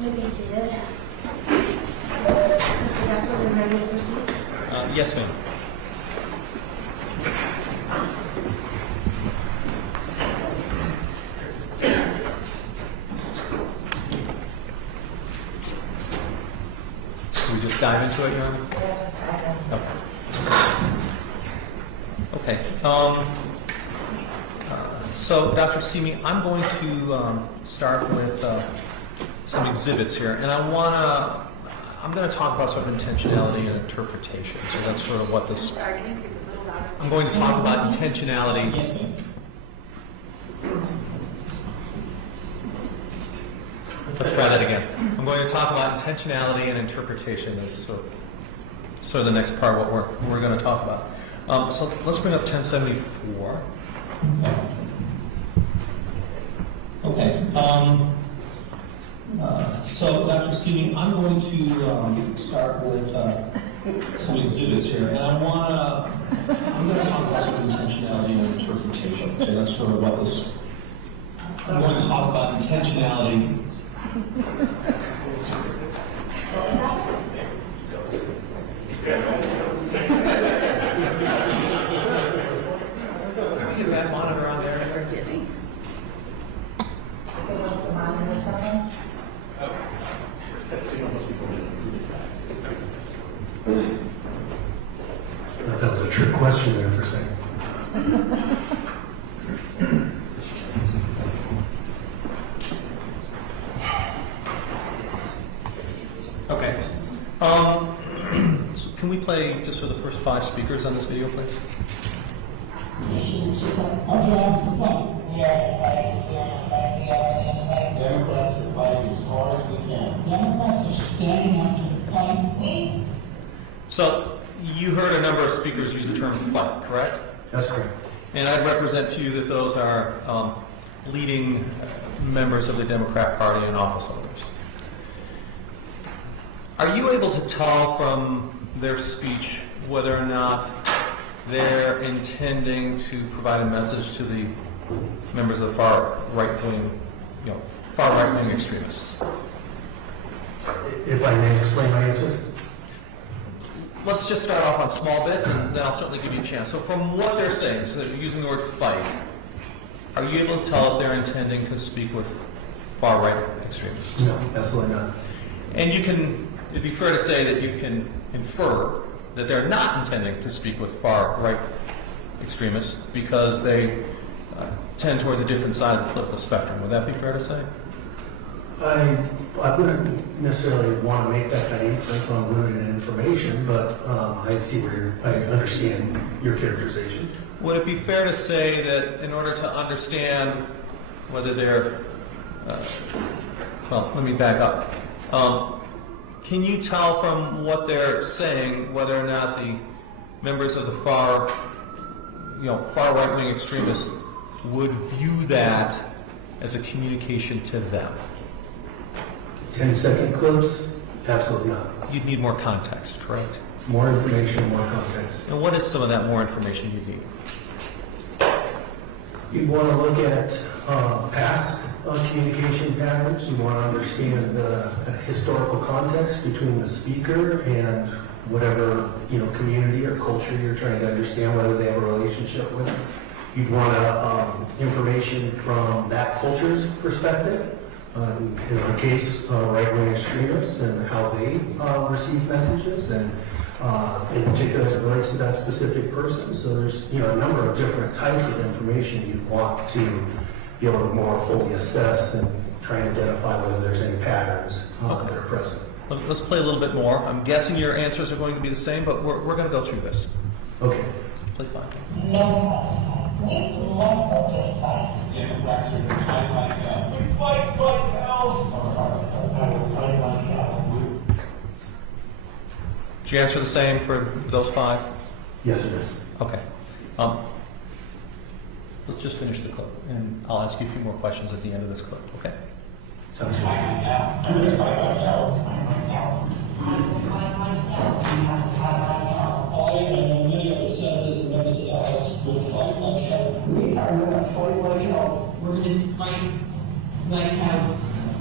You may be seated. Mr. Gessler, are you ready to proceed? Yes, ma'am. Can we just dive into it, Your Honor? Yeah, just dive in. Okay. So, Dr. Simi, I'm going to start with some exhibits here, and I'm going to talk about sort of intentionality and interpretation. So that's sort of what this. Sorry, can you speak a little louder? I'm going to talk about intentionality. Yes, ma'am. Let's try that again. I'm going to talk about intentionality and interpretation as sort of the next part of what we're going to talk about. So let's bring up 1074. Okay. So, Dr. Stevie, I'm going to start with some exhibits here, and I'm going to talk about some intentionality and interpretation. So that's sort of what this. I'm going to talk about intentionality. Can we get that monitor on there? That was a trick question there for a second. Okay. So can we play just for the first 5 speakers on this video, please? Democrats are fighting as hard as we can. Democrats are standing up to fight. So you heard a number of speakers use the term fight, correct? That's correct. And I'd represent to you that those are leading members of the Democrat Party and office holders. Are you able to tell from their speech whether or not they're intending to provide a message to the members of the far right-wing extremists? If I may explain my answer? Let's just start off on small bits, and then I'll certainly give you a chance. So from what they're saying, so they're using the word fight, are you able to tell if they're intending to speak with far-right extremists? No, absolutely not. And it'd be fair to say that you can infer that they're not intending to speak with far-right extremists because they tend towards a different side of the political spectrum. Would that be fair to say? I wouldn't necessarily want to make that kind of inference on limited information, but I understand your characterization. Would it be fair to say that in order to understand whether they're, well, let me back up. Can you tell from what they're saying whether or not the members of the far right-wing extremists would view that as a communication to them? 10-second clips? Absolutely not. You'd need more context, correct? More information, more context. And what is some of that more information you need? You'd want to look at past communication patterns. You want to understand the historical context between the speaker and whatever community or culture you're trying to understand, whether they have a relationship with. You'd want information from that culture's perspective. In our case, right-wing extremists and how they receive messages, and in particular as it relates to that specific person. So there's a number of different types of information you'd want to be able to more fully assess and try and identify whether there's any patterns that are present. Let's play a little bit more. I'm guessing your answers are going to be the same, but we're going to go through this. Okay. Play 5. Democrats are going to fight like hell. We fight like hell. I will fight like hell. Did you answer the same for those 5? Yes, it is. Okay. Let's just finish the clip, and I'll ask you a few more questions at the end of this clip, okay? Sounds good. I'm going to fight like hell. I will fight like hell. I will fight like hell. I and many of the senators and members of the House will fight like hell. We are going to fight like hell. We're going to fight like hell.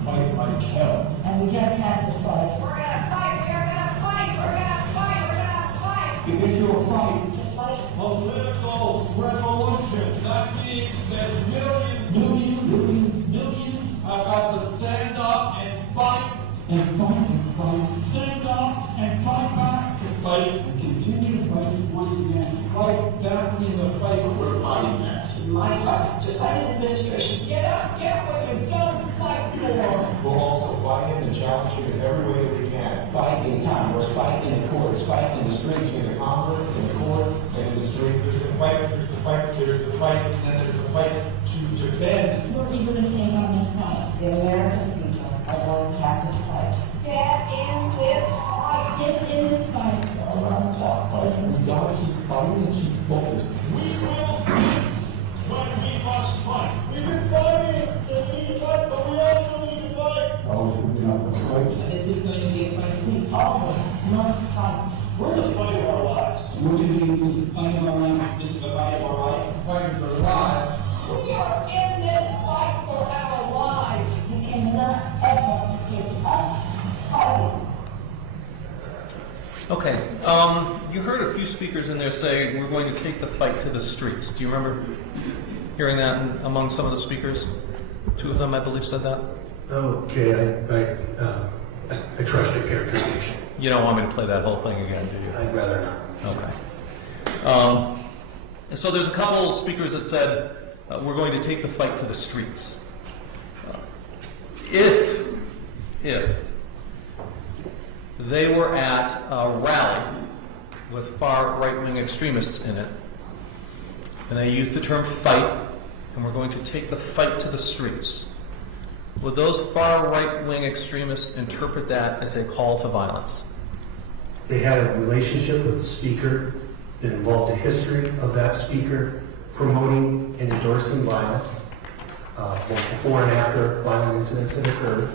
fight like hell. And we just have to fight. We're gonna fight, we're gonna fight, we're gonna fight, we're gonna fight. If you'll fight, To fight. Political revolution. That means that millions have got to stand up and fight. and fight and fight, stand up and fight back, to fight and continue to fight once again, fight back in the fight we're fighting at. My part, to fight administration. Get up, get what you don't fight for. We'll also fight him and challenge him in every way that we can. Fight in Congress, fight in the courts, fight in the streets. In the Congress, in the courts, and in the streets. There's the fight, there's the fight, there's the fight, and then there's the fight to defend. We're even going to take on this fight. The American people are going to have to fight. Get in this fight. Get in this fight. Around the clock fighting, we gotta keep fighting and keep focused. We will fight when we must fight. We've been fighting, so we need to fight, but we also need to fight. Always will be on the fight. This is going to be a fight. We always must fight. We're the fight of our lives. We're going to be the fight of our lives. This is the fight of our life. The fight of our lives. We are in this fight for our lives. You cannot ever give up fighting. Okay, you heard a few speakers in there say we're going to take the fight to the streets. Do you remember hearing that among some of the speakers? Two of them, I believe, said that. Okay, I trust your characterization. You don't want me to play that whole thing again, do you? I'd rather not. Okay. So there's a couple speakers that said we're going to take the fight to the streets. If they were at a rally with far right-wing extremists in it, and they used the term fight, and we're going to take the fight to the streets, would those far right-wing extremists interpret that as a call to violence? They had a relationship with the speaker that involved a history of that speaker promoting and endorsing violence, both before and after violent incidents had occurred.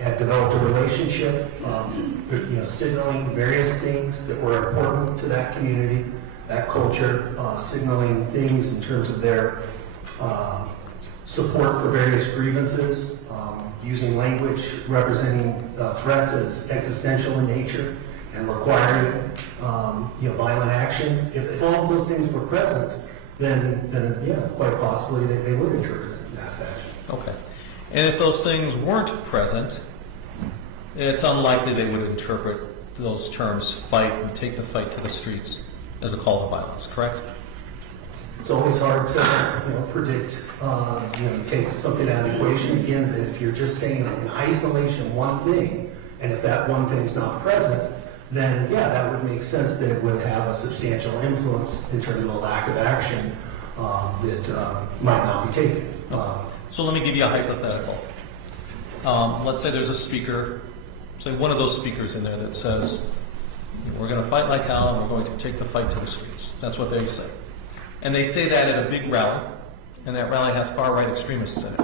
Had developed a relationship, signaling various things that were important to that community, that culture, signaling things in terms of their support for various grievances, using language representing threats as existential in nature and requiring violent action. If all of those things were present, then yeah, quite possibly they would interpret it in that fashion. Okay. And if those things weren't present, it's unlikely they would interpret those terms, fight and take the fight to the streets, as a call to violence, correct? It's always hard to predict. You take something out of the equation again. That if you're just saying in isolation one thing, and if that one thing's not present, then yeah, that would make sense that it would have a substantial influence in terms of a lack of action that might not be taken. So let me give you a hypothetical. Let's say there's a speaker, say one of those speakers in there that says, we're going to fight like hell and we're going to take the fight to the streets. That's what they say. And they say that at a big rally, and that rally has far-right extremists in it.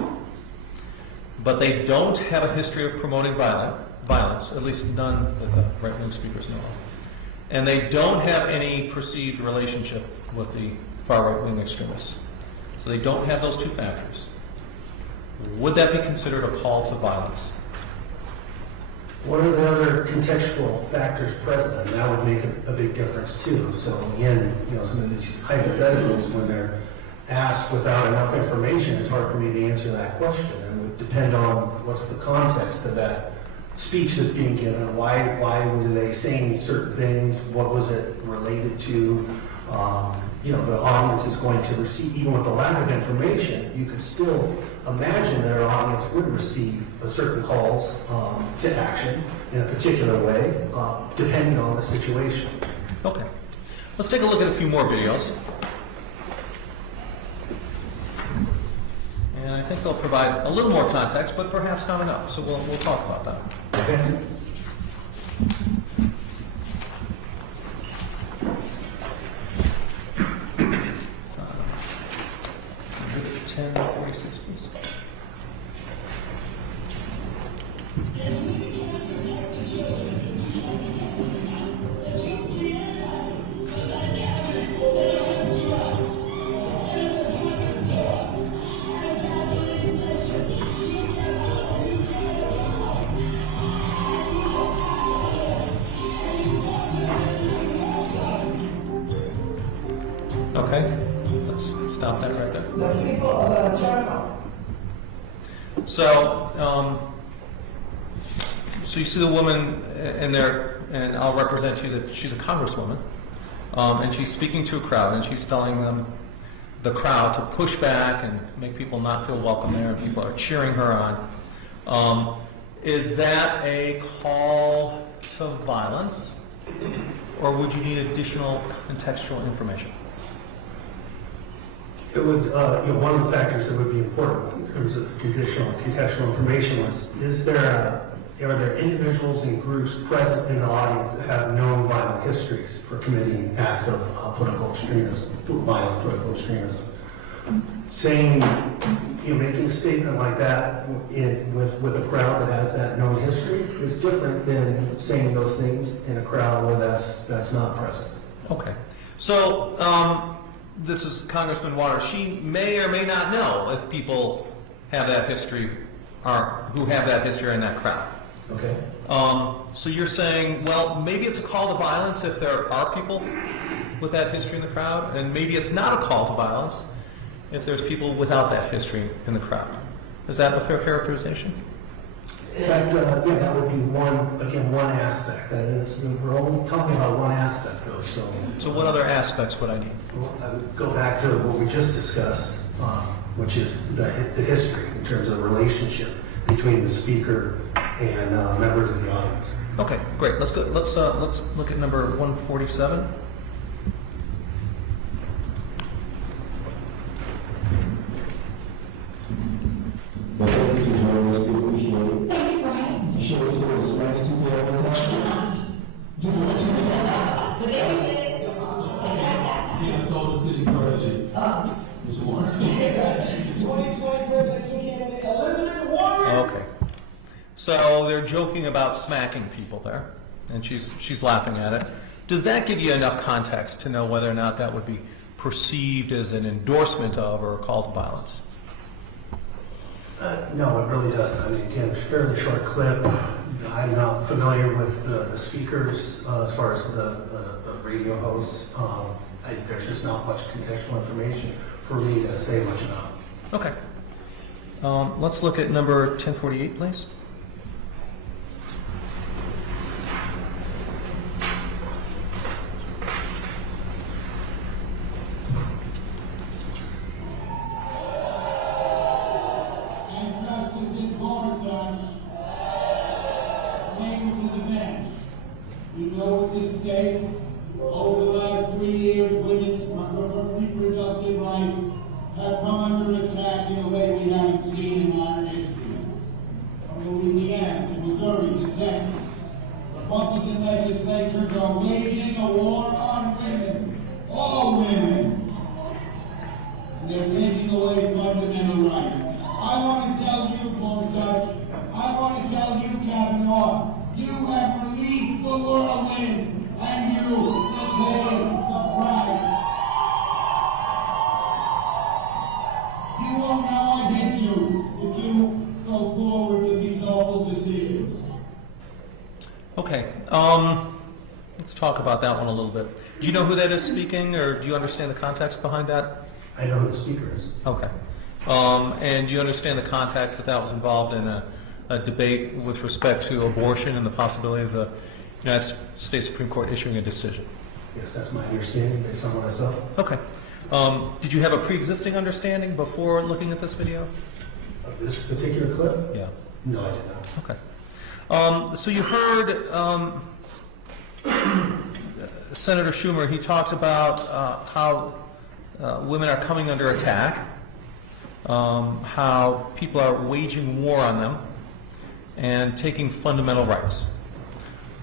But they don't have a history of promoting violence, at least none that the right-wing speakers know of. And they don't have any perceived relationship with the far-right-wing extremists. So they don't have those two factors. Would that be considered a call to violence? What are the other contextual factors present? And that would make a big difference too. So again, some of these hypotheticals, when they're asked without enough information, it's hard for me to answer that question. It would depend on what's the context of that speech that's being given. Why were they saying certain things? What was it related to? The audience is going to receive, even with the lack of information, you could still imagine that our audience would receive certain calls to action in a particular way, depending on the situation. Okay. Let's take a look at a few more videos. And I think they'll provide a little more context, but perhaps not enough. So we'll talk about that. Okay. Exhibit 1046, please. So, so you see the woman in there, and I'll represent you that she's a congresswoman, and she's speaking to a crowd, and she's telling them, the crowd, to push back and make people not feel welcome there, and people are cheering her on. Is that a call to violence, or would you need additional contextual information? It would, one of the factors that would be important in terms of contextual information are there individuals and groups present in the audience that have known violent histories for committing acts of political extremism, violent political extremism? Saying, making a statement like that with a crowd that has that known history is different than saying those things in a crowd where that's not present. Okay. So, this is Congressman Waters. She may or may not know if people have that history, or who have that history in that crowd. Okay. So you're saying, well, maybe it's a call to violence if there are people with that history in the crowd, and maybe it's not a call to violence if there's people without that history in the crowd. Is that a fair characterization? That would be one aspect. We're only talking about one aspect, though. So what other aspects would I need? Well, I would go back to what we just discussed, which is the history in terms of relationship between the speaker and members of the audience. Okay, great. Let's go. Let's look at number 147. Well, thank you, Joe. It's good to hear you. Thank you for having me. You sure it's going to smash to me all the time? Yeah, so the city president, Mr. Warren. 2020 presidential candidate Elizabeth Warren. Okay. So they're joking about smacking people there, and she's laughing at it. Does that give you enough context to know whether or not that would be perceived as an endorsement of or a call to violence? No, it really doesn't. I mean, again, it's a fairly short clip. I'm not familiar with the speakers as far as the radio hosts. There's just not much contextual information for me to say much about. Okay. Let's look at number 1048, please. You know what's at stake? Over the last 3 years, women's reproductive rights have come under attack in a way we haven't seen in modern history. From Louisiana to Missouri to Texas, Republican legislatures are waging a war on women, all women. And they're taking away fundamental rights. I want to tell you, Judge, I want to tell you, Kavanaugh, you have released the whirlwind, and you will pay the price. You won't know I hate you if you go forward with these awful decisions. Okay. Let's talk about that one a little bit. Do you know who that is speaking, or do you understand the context behind that? I know who the speaker is. Okay. And you understand the context that was involved in a debate with respect to abortion and the possibility of the United States Supreme Court issuing a decision? Yes, that's my understanding based on what I saw. Okay. Did you have a pre-existing understanding before looking at this video? Of this particular clip? Yeah. No, I did not. Okay. So you heard Senator Schumer. He talked about how women are coming under attack, how people are waging war on them, and taking fundamental rights.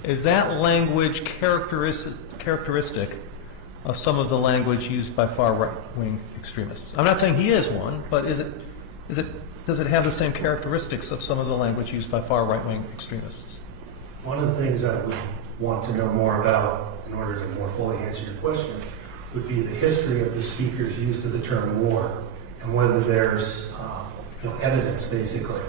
Is that language characteristic of some of the language used by far right-wing extremists? I'm not saying he is one, but does it have the same characteristics of some of the language used by far right-wing extremists? One of the things I would want to know more about in order to more fully answer your question would be the history of the speaker's use of the term war, and whether there's evidence, basically,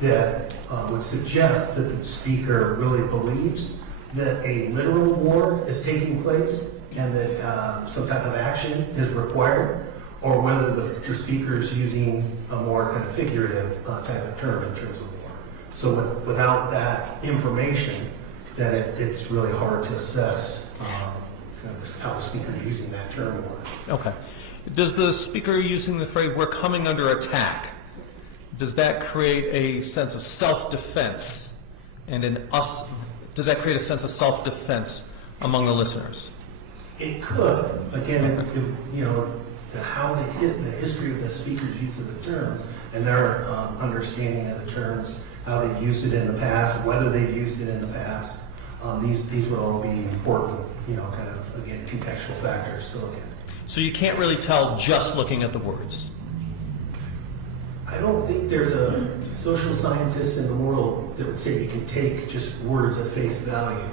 that would suggest that the speaker really believes that a literal war is taking place and that some type of action is required, or whether the speaker is using a more kind of figurative type of term in terms of war. So without that information, then it's really hard to assess kind of how the speaker is using that term more. Okay. Does the speaker using the phrase, "we're coming under attack," does that create a sense of self-defense does that create a sense of self-defense among the listeners? It could. Again, how the history of the speaker's use of the terms and their understanding of the terms, how they've used it in the past, whether they've used it in the past, these would all be important, kind of, again, contextual factors to look at. So you can't really tell just looking at the words. I don't think there's a social scientist in the world that would say you can take just words at face value.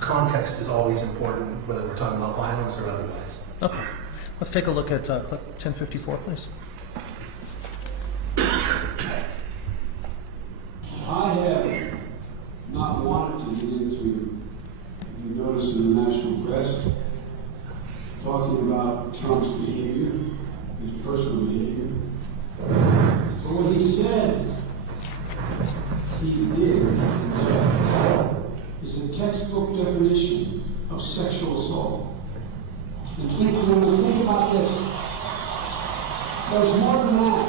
Context is always important, whether we're talking about violence or otherwise. Okay. Let's take a look at clip 1054, please. I have not wanted to get into, you notice in the national press, talking about Trump's behavior, his personal behavior. But what he says he did is a textbook definition of sexual assault. And when we think about this, there's more than that.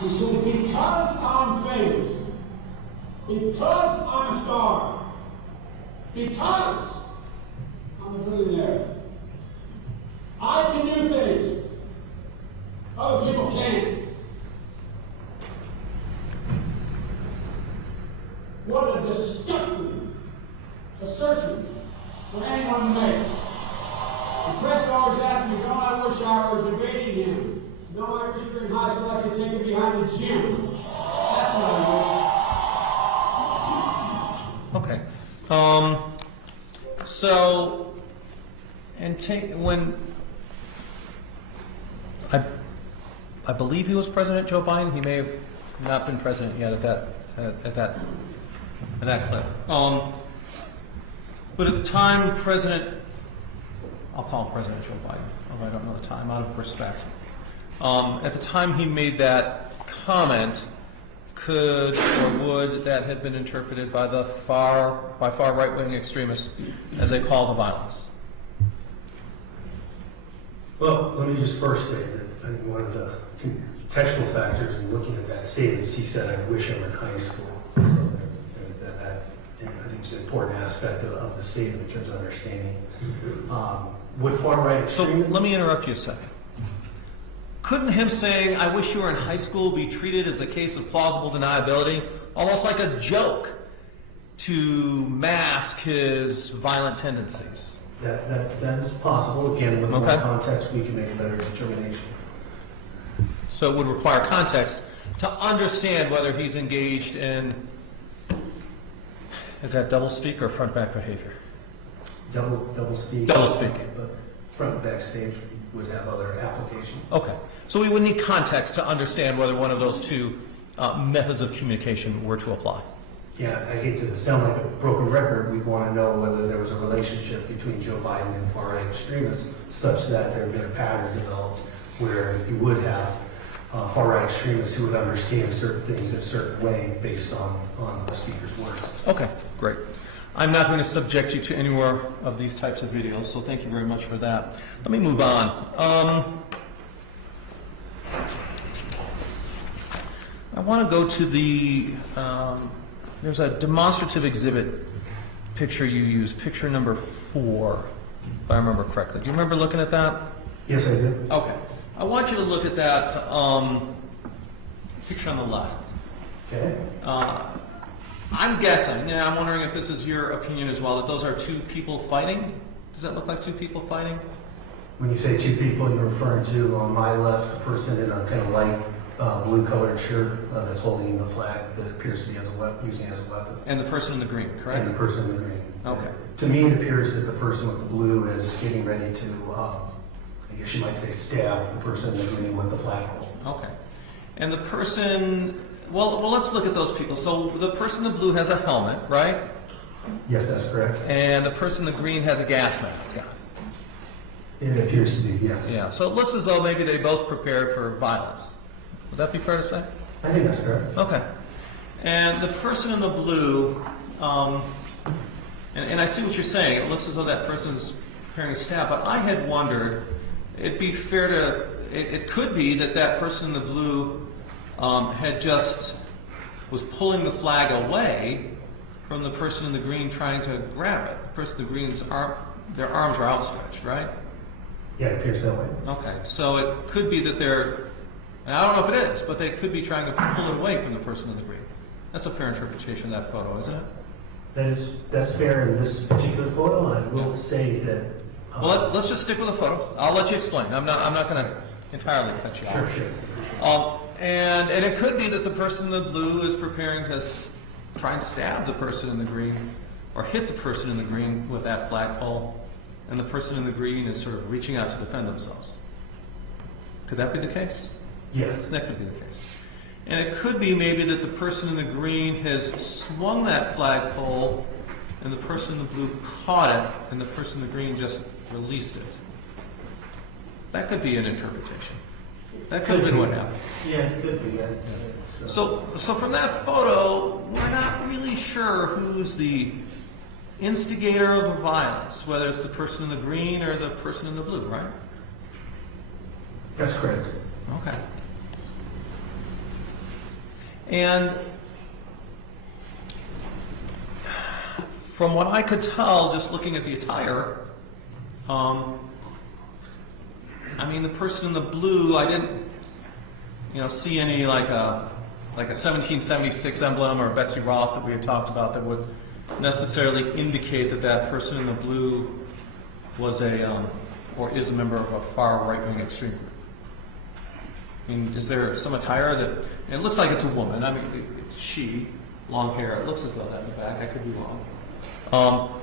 He said, because I'm famous, because I'm a star, because I'm a billionaire, I can do things other people can't. What a disgusting assertion for anyone to make. The press always asks me, don't I wish I were debating him? Don't I wish we were in high school I could take him behind the gym? That's what I wish. Okay. When I believe he was President Joe Biden. He may have not been president yet at that clip. But at the time, I'll call him President Joe Biden, although I don't know the time, out of respect. At the time he made that comment, could or would that have been interpreted by far right-wing extremists as they call the violence? Well, let me just first say that I think one of the contextual factors in looking at that statement is he said, "I wish I were in high school." So that I think is an important aspect of the statement in terms of understanding. Would far-right So extremism... let me interrupt you a second. Couldn't him saying, "I wish you were in high school," be treated as a case of plausible deniability, almost like a joke to mask his violent tendencies? That is possible. Again, with more Okay. context, we can make a better determination. So it would require context to understand whether he's engaged in, is that doublespeak or front-back behavior? Double speak. Doublespeak. But front and backstage would have other application. Okay. So we would need context to understand whether one of those two methods of communication were to apply. Yeah, I hate to sound like a broken record. We'd want to know whether there was a relationship between Joe Biden and far-right extremists such that there had been a pattern developed where you would have far-right extremists who would understand certain things in a certain way based on the speaker's words. Okay, great. I'm not going to subject you to any more of these types of videos, so thank you very much for that. Let me move on. I want to go to the, there's a demonstrative exhibit picture you used, picture number 4, if I remember correctly. Do you remember looking at that? Yes, I do. Okay. I want you to look at that picture on the left. Okay. I'm guessing, and I'm wondering if this is your opinion as well, that those are two people fighting? Does that look like two people fighting? When you say two people, you're referring to, on my left, a person in a kind of light blue-colored shirt that's holding the flag that appears to be as a weapon, using it as a weapon. And the person in the green, correct? And the person in the green. Okay. To me, it appears that the person with the blue is getting ready to, I guess you might say, stab the person in the green with the flagpole. Okay. And the person, well, let's look at those people. So the person in the blue has a helmet, right? Yes, that's correct. And the person in the green has a gas mask on. It appears to be, yes. Yeah, so it looks as though maybe they both prepared for violence. Would that be fair to say? I think that's fair. Okay. And the person in the blue, and I see what you're saying. It looks as though that person's preparing to stab, but I had wondered, it'd be fair to, it could be that that person in the blue had just, was pulling the flag away from the person in the green trying to grab it. The person in the green's their arms are outstretched, right? Yeah, it appears that way. Okay, so it could be that they're, and I don't know if it is, but they could be trying to pull it away from the person in the green. That's a fair interpretation of that photo, isn't it? That's fair in this particular photo. I will say that. Well, let's just stick with the photo. I'll let you explain. I'm not going to entirely cut you off. Sure. And it could be that the person in the blue is preparing to try and stab the person in the green, or hit the person in the green with that flagpole, and the person in the green is sort of reaching out to defend themselves. Could that be the case? Yes. That could be the case. And it could be maybe that the person in the green has swung that flagpole and the person in the blue caught it and the person in the green just released it. That could be an interpretation. That could have been what happened. Yeah, it could be. Yeah. So from that photo, we're not really sure who's the instigator of the violence, whether it's the person in the green or the person in the blue, right? That's correct. Okay. And from what I could tell, just looking at the attire, I mean, the person in the blue, I didn't, see any like a 1776 emblem or Betsy Ross that we had talked about that would necessarily indicate that that person in the blue was or is a member of a far right-wing extreme group. I mean, is there some attire that, it looks like it's a woman. I mean, it's she, long hair. It looks as though that in the back. I could be wrong.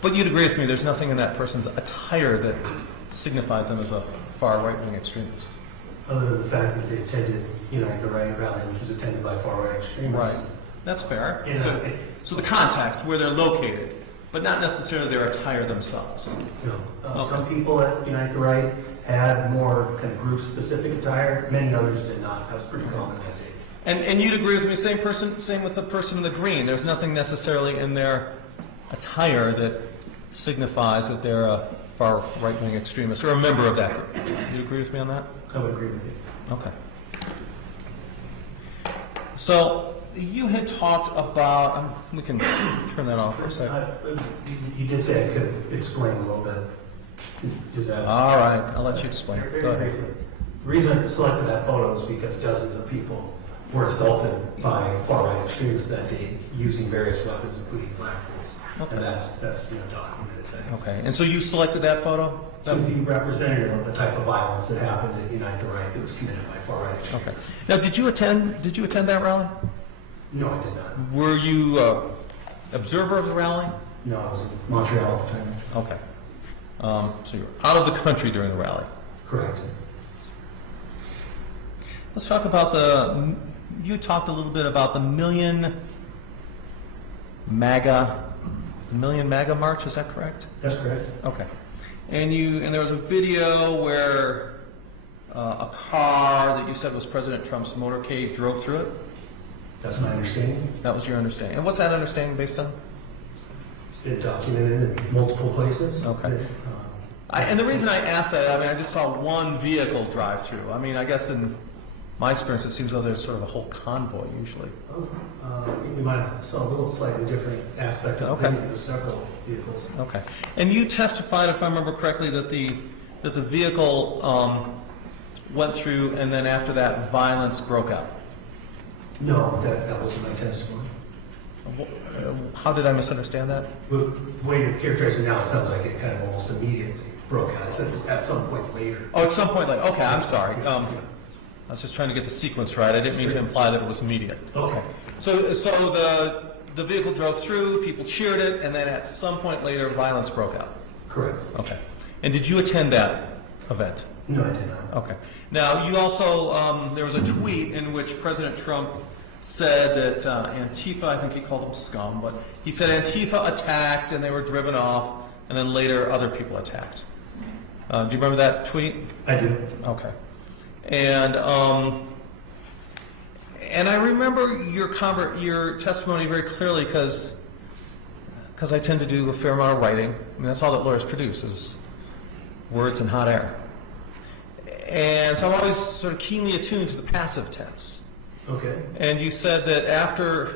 But you'd agree with me, there's nothing in that person's attire that signifies them as a far right-wing extremist. Other than the fact that they attended Unite the Right rally, which was attended by far right extremists. Right. That's fair. Yeah. So the context, where they're located, but not necessarily their attire themselves. No. Some people at Unite the Right had more kind of group-specific attire. Many others did not. That was pretty common that day. And you'd agree with me, same with the person in the green. There's nothing necessarily in their attire that signifies that they're a far right-wing extremist or a member of that group. You'd agree with me on that? I would agree with you. Okay. So you had talked about, we can turn that off for a second. You did say I could explain a little bit. Is that All right, I'll let you explain. Very Go ahead. briefly. The reason I selected that photo is because dozens of people were assaulted by far-right extremists that day using various weapons, including flagpoles. Okay. And that's documented thing. Okay, and so you selected that photo? To be representative of the type of violence that happened at Unite the Right that was committed by far-right extremists. Okay. Now, did you attend that rally? No, I did not. Were you observer of the rally? No, I was in Montreal at the time. Okay. So you were out of the country during the rally. Correct. Let's talk about you talked a little bit about the Million MAGA March, is that correct? That's correct. Okay. And there was a video where a car that you said was President Trump's motorcade drove through it? That's my understanding. That was your understanding. And what's that understanding based on? It's been documented in multiple places. Okay. And the reason I asked that, I mean, I just saw one vehicle drive through. I mean, I guess in my experience, it seems though there's sort of a whole convoy usually. I think we might have saw a little slightly different aspect of the Okay. video. There's several vehicles. Okay. And you testified, if I remember correctly, that the vehicle went through, and then after that, violence broke out. No, that wasn't my testimony. How did I misunderstand that? The way you're characterizing it now, it sounds like it kind of almost immediately broke out. I said at some point later. Oh, at some point, like, okay, I'm sorry. I was just trying to get the sequence right. I didn't mean to imply that it was immediate. Okay. So the vehicle drove through, people cheered it, and then at some point later, violence broke out. Correct. Okay. And did you attend that event? No, I did not. Okay. Now, you also, there was a tweet in which President Trump said that Antifa, I think he called them scum, but he said Antifa attacked and they were driven off. and then later other people attacked. Do you remember that tweet? I do. Okay. And I remember your testimony very clearly because I tend to do a fair amount of writing. I mean, that's all that lawyers produce is words and hot air. And so I'm always sort of keenly attuned to the passive tense. Okay. And you said that after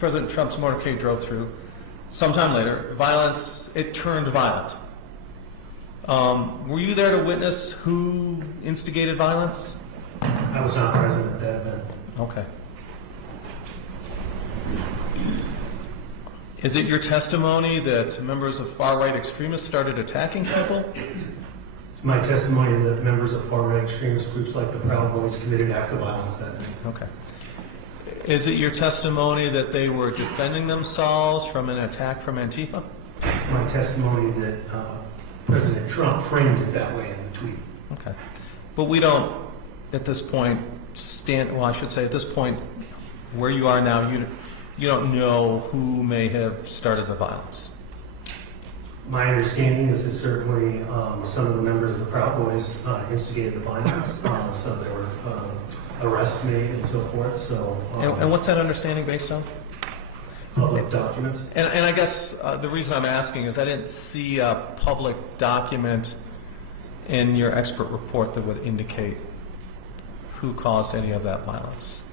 President Trump's motorcade drove through, sometime later, it turned violent. Were you there to witness who instigated violence? I was not present at that event. Okay. Is it your testimony that members of far-right extremists started attacking people? It's my testimony that members of far-right extremist groups like the Proud Boys committed acts of violence that night. Okay. Is it your testimony that they were defending themselves from an attack from Antifa? It's my testimony that President Trump framed it that way in the tweet. Okay. But we don't, at this point, at this point, where you are now, you don't know who may have started the violence. My understanding is that certainly some of the members of the Proud Boys instigated the violence. So there were arrests made and so forth. So. And what's that understanding based on? Public documents. And I guess the reason I'm asking is I didn't see a public document in your expert report that would indicate who caused any of that violence.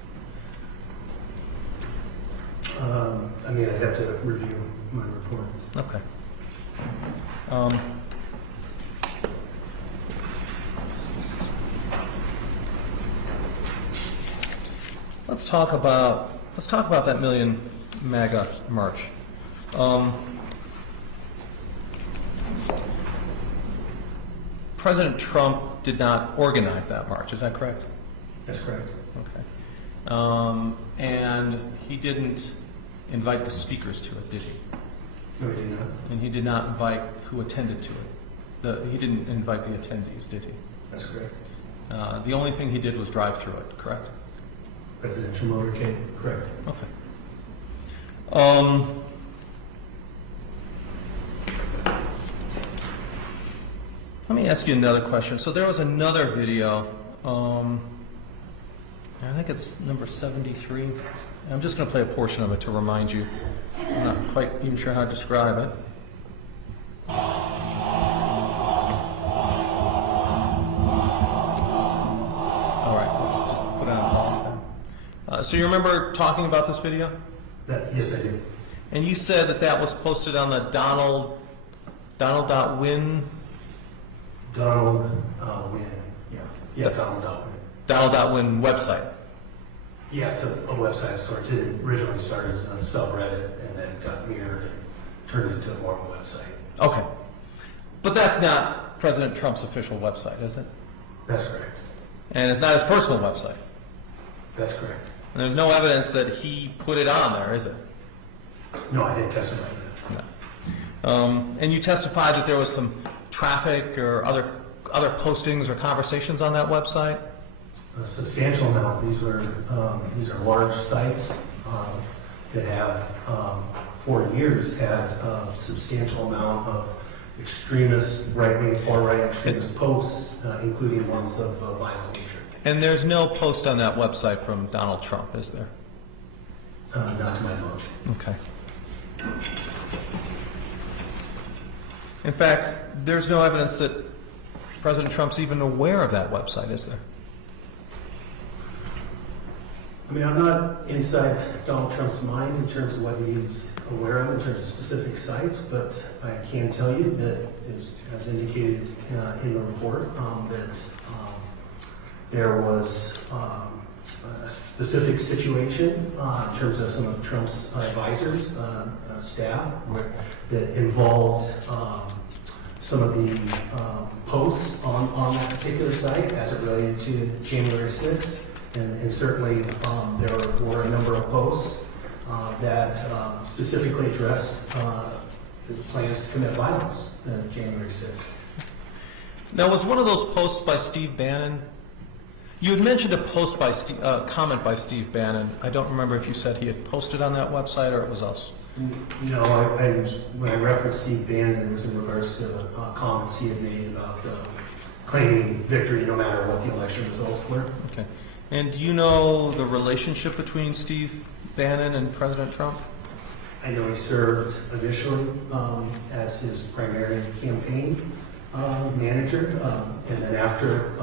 I mean, I'd have to review my reports. Okay. Let's talk about that Million MAGA march. President Trump did not organize that march. Is that correct? That's correct. Okay. And he didn't invite the speakers to it, did he? No, he did not. And he did not invite who attended to it. He didn't invite the attendees, did he? That's correct. The only thing he did was drive through it, correct? Presidential motorcade, correct. Okay. Let me ask you another question. So there was another video, I think it's number 73. I'm just going to play a portion of it to remind you. I'm not quite even sure how to describe it. All right, let's just put it on pause then. So you remember talking about this video? Yes, I do. And you said that was posted on the Donald.win. Donald Win. Yeah, Donald.win. Donald.win website. Yeah, it's a website of sorts. It originally started as a subreddit and then got mirrored and turned into more of a website. Okay. But that's not President Trump's official website, is it? That's correct. And it's not his personal website. That's correct. And there's no evidence that he put it on there, is it? No, I didn't testify to that. No. And you testified that there was some traffic or other postings or conversations on that website? A substantial amount. These are large sites that have, for years, had a substantial amount of extremist, right-wing, far-right extremist posts, including ones of violent nature. And there's no post on that website from Donald Trump, is there? Not to my knowledge. Okay. In fact, there's no evidence that President Trump's even aware of that website, is there? I mean, I'm not inside Donald Trump's mind in terms of what he's aware of in terms of specific sites, but I can tell you that, as indicated in the report, that there was a specific situation in terms of some of Trump's advisors, staff, that involved some of the posts on that particular site as it related to January 6th. And certainly there were a number of posts that specifically addressed the plans to commit violence January 6th. Now, was one of those posts by Steve Bannon? You had mentioned a comment by Steve Bannon. I don't remember if you said he had posted on that website or it was us. No, when I referenced Steve Bannon, it was in regards to comments he had made about claiming victory no matter what the election results were. Okay. And do you know the relationship between Steve Bannon and President Trump? I know he served initially as his primary campaign manager, and then after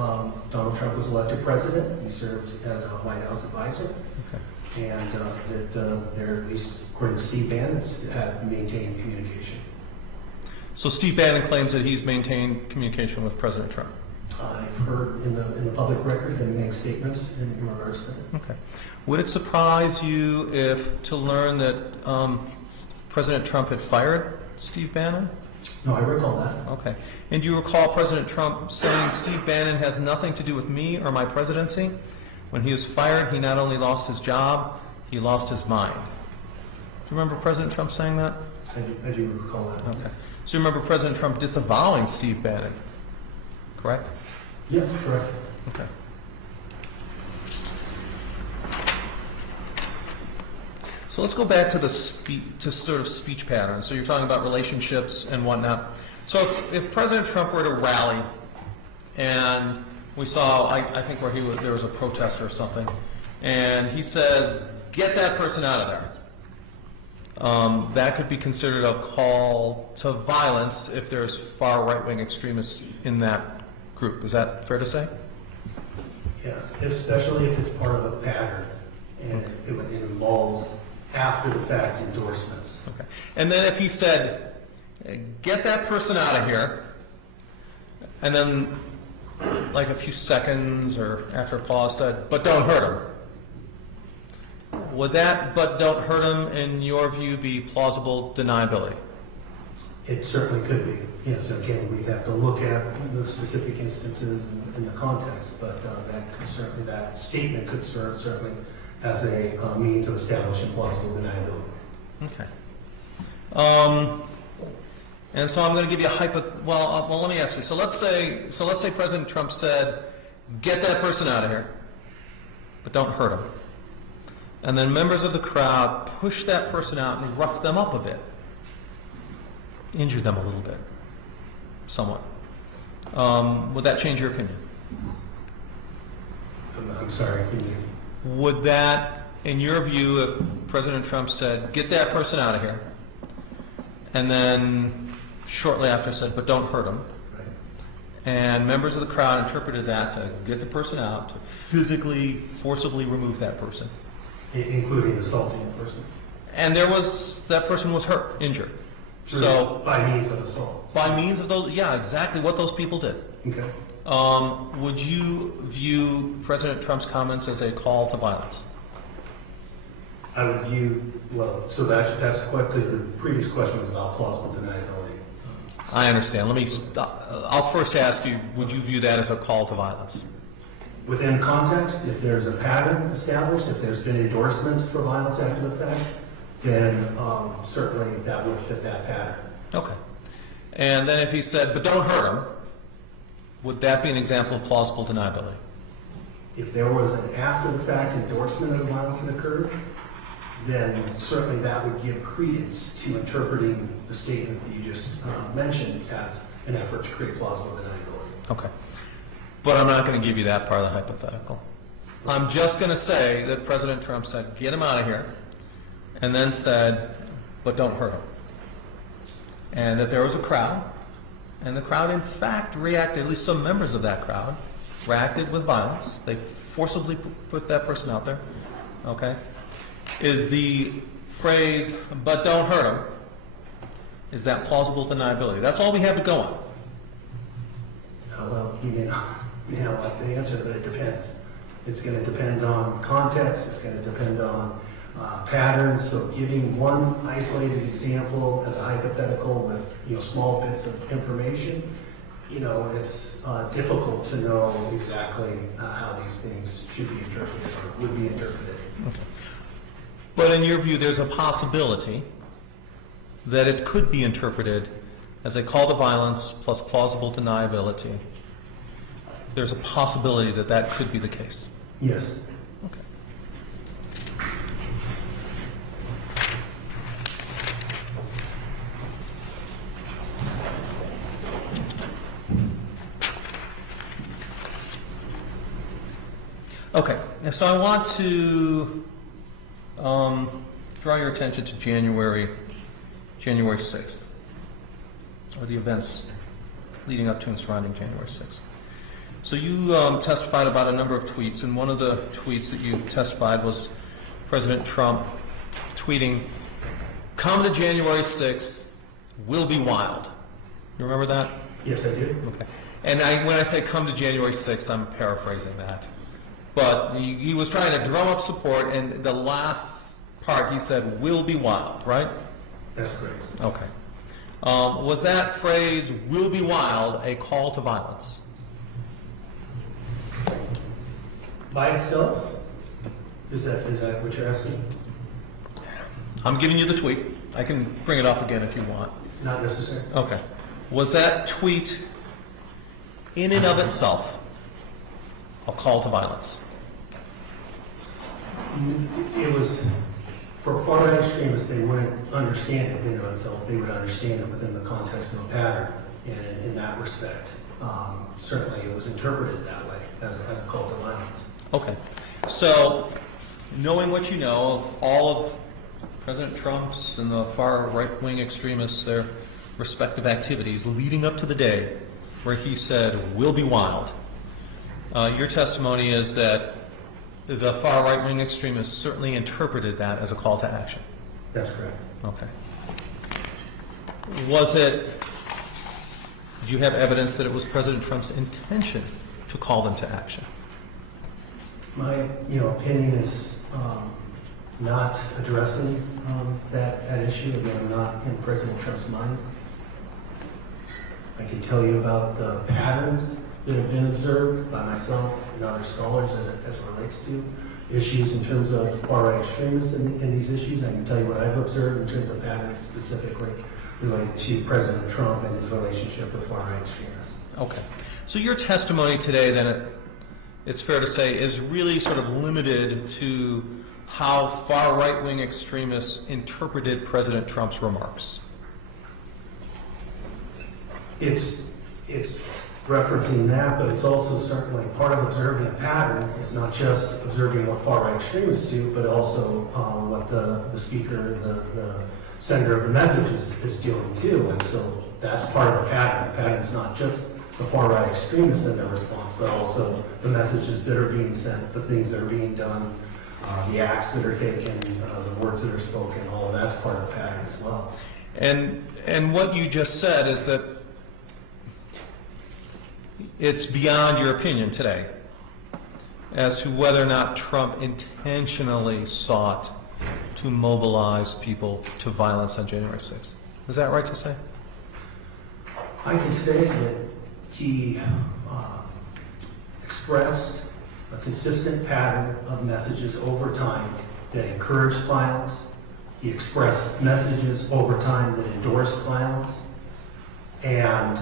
Donald Trump was elected president, he served as a White House advisor. Okay. And that they're, at least according to Steve Bannon, have maintained communication. So Steve Bannon claims that he's maintained communication with President Trump. I've heard in the public record him make statements in regards to that. Okay. Would it surprise you if to learn that President Trump had fired Steve Bannon? No, I recall that. Okay. And do you recall President Trump saying Steve Bannon has nothing to do with me or my presidency? When he was fired, he not only lost his job, he lost his mind. Do you remember President Trump saying that? I do recall that. Okay. So you remember President Trump disavowing Steve Bannon, correct? Yes, correct. Okay. So let's go back to the sort of speech patterns. So you're talking about relationships and whatnot. So if President Trump were to rally, and we saw, I think where there was a protester or something, and he says, "Get that person out of there." That could be considered a call to violence if there's far right-wing extremists in that group. Is that fair to say? Yeah, especially if it's part of a pattern and it involves after the fact endorsements. Okay. And then if he said, "Get that person out of here," and then like a few seconds or after a pause said, "But don't hurt him," would that "but don't hurt him" in your view be plausible deniability? It certainly could be. Yes, again, we'd have to look at the specific instances and the context, but that statement could serve certainly as a means of establishing plausible deniability. Okay. And so I'm going to give you a well, let me ask you. So let's say President Trump said, "Get that person out of here, but don't hurt him." And then members of the crowd push that person out and rough them up a bit, injure them a little bit, somewhat. Would that change your opinion? I'm sorry, can you? Would that, in your view, if President Trump said, "Get that person out of here," and then shortly after said, "But don't hurt him," Right. and members of the crowd interpreted that to get the person out, to physically, forcibly remove that person, Including assaulting the person. and that person was hurt, injured. So by means of assault. by means of those, yeah, exactly what those people did. Okay. Would you view President Trump's comments as a call to violence? I would view, well, so that's quite good. The previous question was about plausible deniability. I understand. I'll first ask you, would you view that as a call to violence? Within context, if there's a pattern established, if there's been endorsements for violence after the fact, then certainly that would fit that pattern. Okay. And then if he said, "But don't hurt him," would that be an example of plausible deniability? If there was an after-the-fact endorsement of the violence that occurred, then certainly that would give credence to interpreting the statement that you just mentioned as an effort to create plausible deniability. Okay. But I'm not going to give you that part of the hypothetical. I'm just going to say that President Trump said, "Get him out of here," and then said, "But don't hurt him." And that there was a crowd, and the crowd in fact reacted, at least some members of that crowd, reacted with violence. They forcibly put that person out there. Okay? Is the phrase, "But don't hurt him," is that plausible deniability? That's all we have to go on. Well, you know, like the answer, but it depends. It's going to depend on context. It's going to depend on patterns. So giving one isolated example as a hypothetical with small bits of information, it's difficult to know exactly how these things should be interpreted or would be interpreted. Okay. But in your view, there's a possibility that it could be interpreted as a call to violence plus plausible deniability. There's a possibility that that could be the case. Yes. Okay. Okay, and so I want to draw your attention to January 6th, or the events leading up to and surrounding January 6th. So you testified about a number of tweets, and one of the tweets that you testified was President Trump tweeting, "Come to January 6th, we'll be wild." You remember that? Yes, I do. Okay. And when I say come to January 6th, I'm paraphrasing that. But he was trying to drum up support, and the last part he said, "We'll be wild," right? That's correct. Okay. Was that phrase, "will be wild," a call to violence? By itself? Is that what you're asking? I'm giving you the tweet. I can bring it up again if you want. Not necessary. Okay. Was that tweet in and of itself a call to violence? It was, for far-right extremists, they wouldn't understand it in and of itself. They would understand it within the context of a pattern in that respect. Certainly it was interpreted that way, as a call to violence. Okay. So, knowing what you know of all of President Trump's and the far right-wing extremists, their respective activities leading up to the day where he said, "We'll be wild," your testimony is that the far right-wing extremists certainly interpreted that as a call to action. That's correct. Okay. Do you have evidence that it was President Trump's intention to call them to action? My opinion is not addressing that issue. Again, I'm not in President Trump's mind. I can tell you about the patterns that have been observed by myself and other scholars as it relates to issues in terms of far-right extremists in these issues. I can tell you what I've observed in terms of patterns specifically related to President Trump and his relationship with far-right extremists. Okay. So your testimony today, then, it's fair to say, is really sort of limited to how far right-wing extremists interpreted President Trump's remarks. It's referencing that, but it's also certainly part of observing a pattern. It's not just observing what far-right extremists do, but also what the speaker, the sender of the message is doing too. And so that's part of the pattern. The pattern's not just the far-right extremists and their response, but also the messages that are being sent, the things that are being done, the acts that are taken, the words that are spoken. All of that's part of the pattern as well. And what you just said is that it's beyond your opinion today as to whether or not Trump intentionally sought to mobilize people to violence on January 6th. Is that right to say? I can say that he expressed a consistent pattern of messages over time that encouraged violence. He expressed messages over time that endorsed violence. And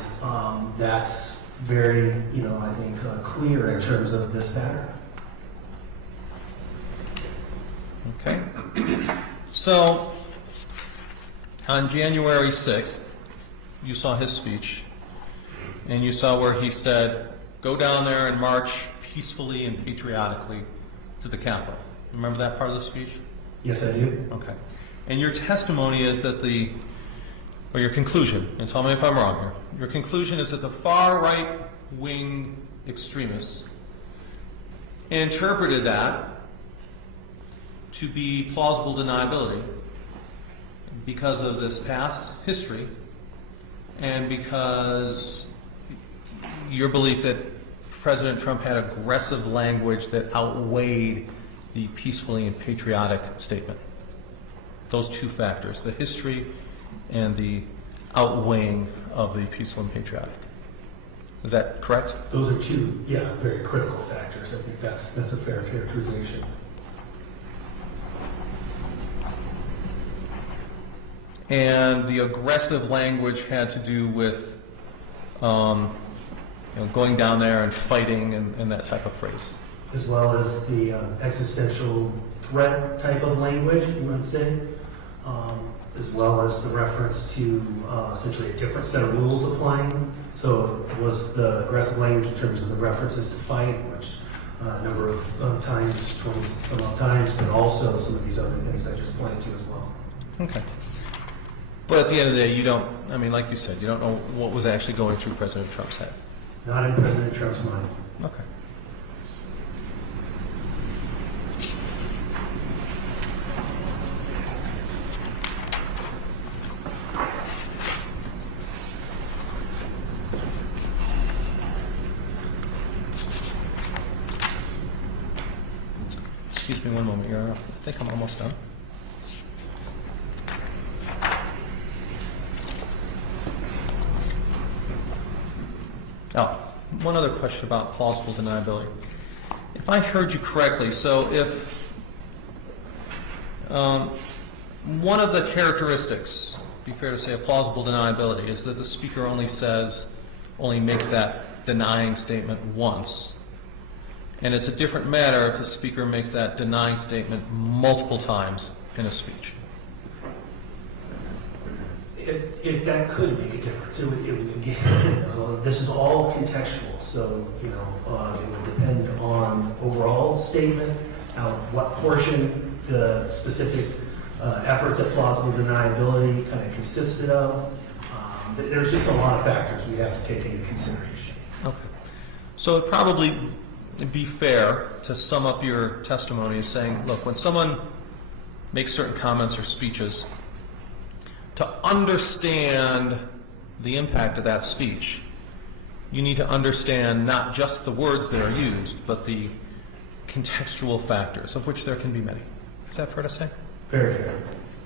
that's very, I think, clear in terms of this pattern. Okay. So, on January 6th, you saw his speech, and you saw where he said, "Go down there and march peacefully and patriotically to the Capitol." Remember that part of the speech? Yes, I do. Okay. And your testimony is that or your conclusion, and tell me if I'm wrong here, your conclusion is that the far right-wing extremists interpreted that to be plausible deniability because of this past history and because your belief that President Trump had aggressive language that outweighed the peacefully and patriotic statement. Those two factors, the history and the outweighing of the peaceful and patriotic. Is that correct? Those are two, very critical factors. I think that's a fair characterization. And the aggressive language had to do with going down there and fighting and that type of phrase. As well as the existential threat type of language, you might say, as well as the reference to essentially a different set of rules applying. So it was the aggressive language in terms of the references to fight, which a number of times, 20 some odd times, but also some of these other things I just pointed to as well. Okay. But at the end of the day, you don't, I mean, like you said, you don't know what was actually going through President Trump's head. Not in President Trump's mind. Okay. Excuse me one moment, Your Honor. I think I'm almost done. Oh, one other question about plausible deniability. If I heard you correctly, so if one of the characteristics, be fair to say, of plausible deniability is that the speaker only makes that denying statement once. And it's a different matter if the speaker makes that denying statement multiple times in a speech. That could make a difference. This is all contextual, so it would depend on overall statement, what portion the specific efforts at plausible deniability kind of consisted of. There's just a lot of factors we have to take into consideration. Okay. So it'd probably be fair to sum up your testimony as saying, look, when someone makes certain comments or speeches, to understand the impact of that speech, you need to understand not just the words that are used, but the contextual factors, of which there can be many. Is that fair to say? Very fair.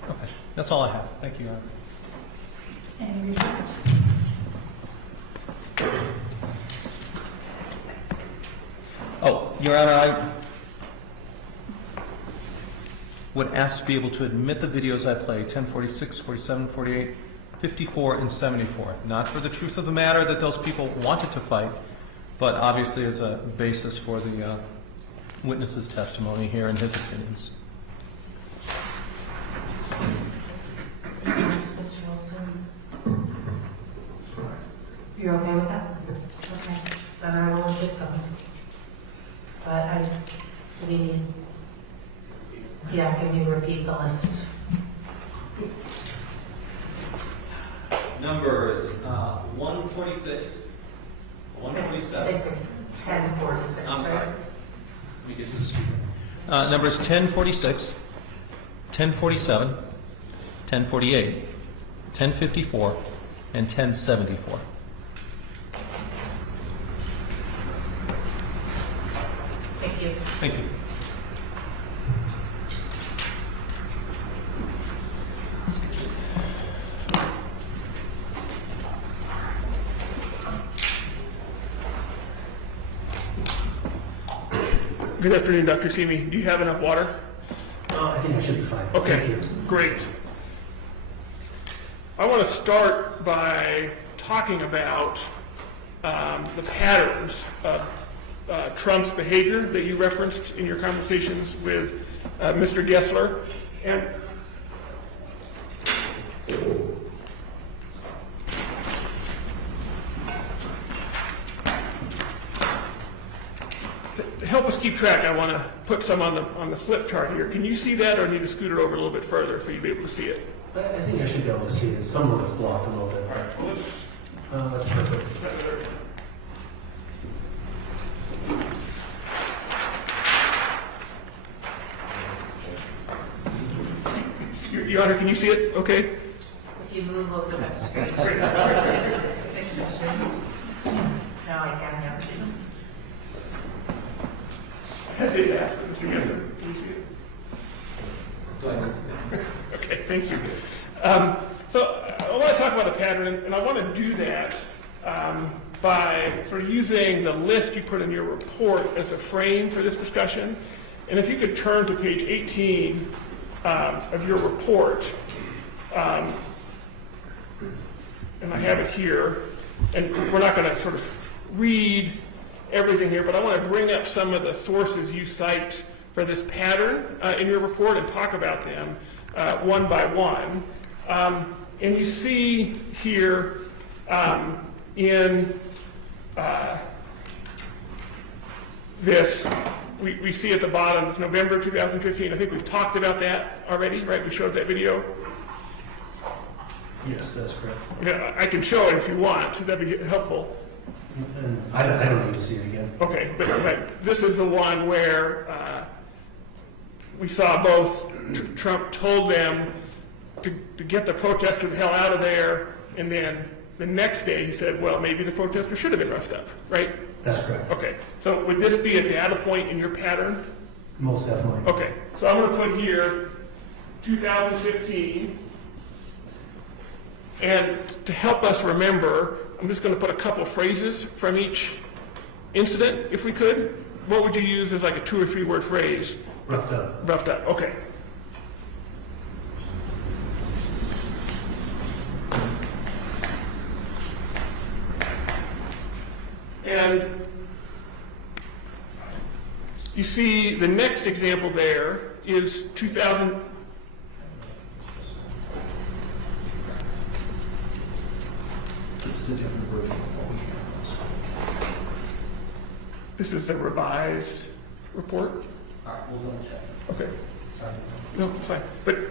Okay. That's all I have. Thank you, Your Honor. Any report? Oh, Your Honor, I would ask to be able to admit the videos I play, 1046, 47, 48, 54, and 74. Not for the truth of the matter that those people wanted to fight, but obviously as a basis for the witness's testimony here and his opinions. Mr. Wilson? You're okay with that? Okay. Then I will admit them. But can you repeat the list? Numbers 146, 147. I think they're 1046, I'm sorry. right? Let me get to the speaker. Numbers 1046, 1047, 1048, 1054, and 1074. Thank you. Thank you. Good afternoon, Dr. Simi. Do you have enough water? I think I should be fine. Okay, Thank you. great. I want to start by talking about the patterns of Trump's behavior that you referenced in your conversations with Mr. Gessler. And to help us keep track, I want to put some on the flip chart here. Can you see that, or need to scoot it over a little bit further for you to be able to see it? I think I should be able to see it. Some of it's blocked a little bit. All right, well, let's That's perfect. set it there. Your Honor, can you see it? Okay. If you move over that screen, just 6 inches. No, I can't have it. I hesitate to ask, but Mr. Gessler, can you see it? Okay, thank you. So I want to talk about a pattern, and I want to do that by sort of using the list you put in your report as a frame for this discussion. And if you could turn to page 18 of your report, and I have it here, and we're not going to sort of read everything here, but I want to bring up some of the sources you cite for this pattern in your report and talk about them one by one. And you see here in this we see at the bottom, it's November 2015. I think we've talked about that already, right? We showed that video. Yes, that's correct. Okay, I can show it if you want. That'd be helpful. And I don't need to see it again. Okay, but this is the one where we saw both Trump told them to get the protester the hell out of there, and then the next day he said, well, maybe the protester should have been roughed up, right? That's correct. Okay, so would this be a data point in your pattern? Most definitely. Okay, so I'm going to put here 2015, and to help us remember, I'm just going to put a couple of phrases from each incident, if we could. What would you use as like a 2 or 3 word phrase? Roughed up. Roughed up, okay. And you see the next example there is 2000. This is a different version of what we have. This is the revised report. All right, we'll double check. Okay. Sorry. No, it's fine. But you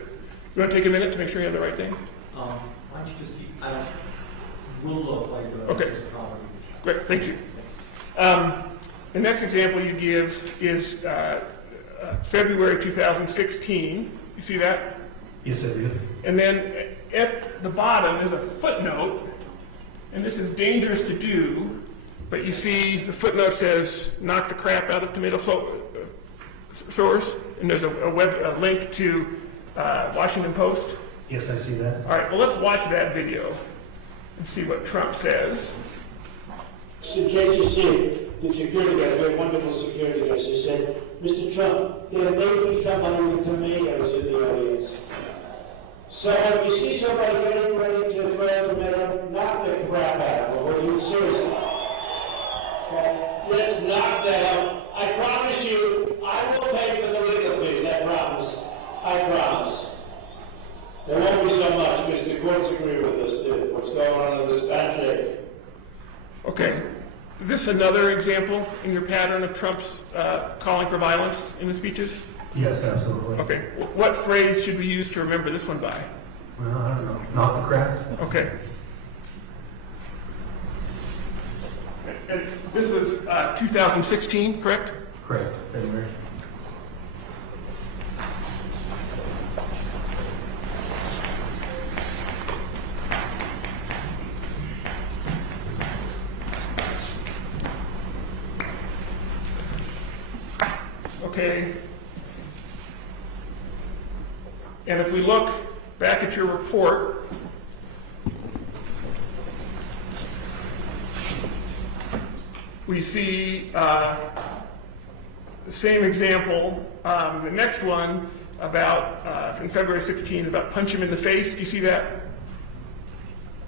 want to take a minute to make sure you have the right thing? Why don't you just keep, we'll look like Okay. there's a problem. Great, thank you. The next example you give is February 2016. You see that? Yes, I do. And then at the bottom is a footnote, and this is dangerous to do, but you see the footnote says, knock the crap out of tomato throwers, and there's a link to Washington Post. Yes, I see that. All right, well, let's watch that video and see what Trump says. In case you see, the security guys, we have wonderful security guys, they said, Mr. Trump, there may be somebody with tomatoes in the audience. So if you see somebody getting ready to throw a tomato, knock the crap out of them, or you seriously. Okay? Let's knock that out. I promise you, I will pay for the legal fees, I promise. I promise. There won't be so much, because the courts agree with us, too, what's going on in this country. Okay. Is this another example in your pattern of Trump's calling for violence in the speeches? Yes, absolutely. Okay. What phrase should we use to remember this one by? Well, I don't know. Knock the crap. Okay. And this was 2016, correct? Correct. February. Okay. And if we look back at your report, we see the same example. The next one about, from February 16, about punch him in the face. Do you see that?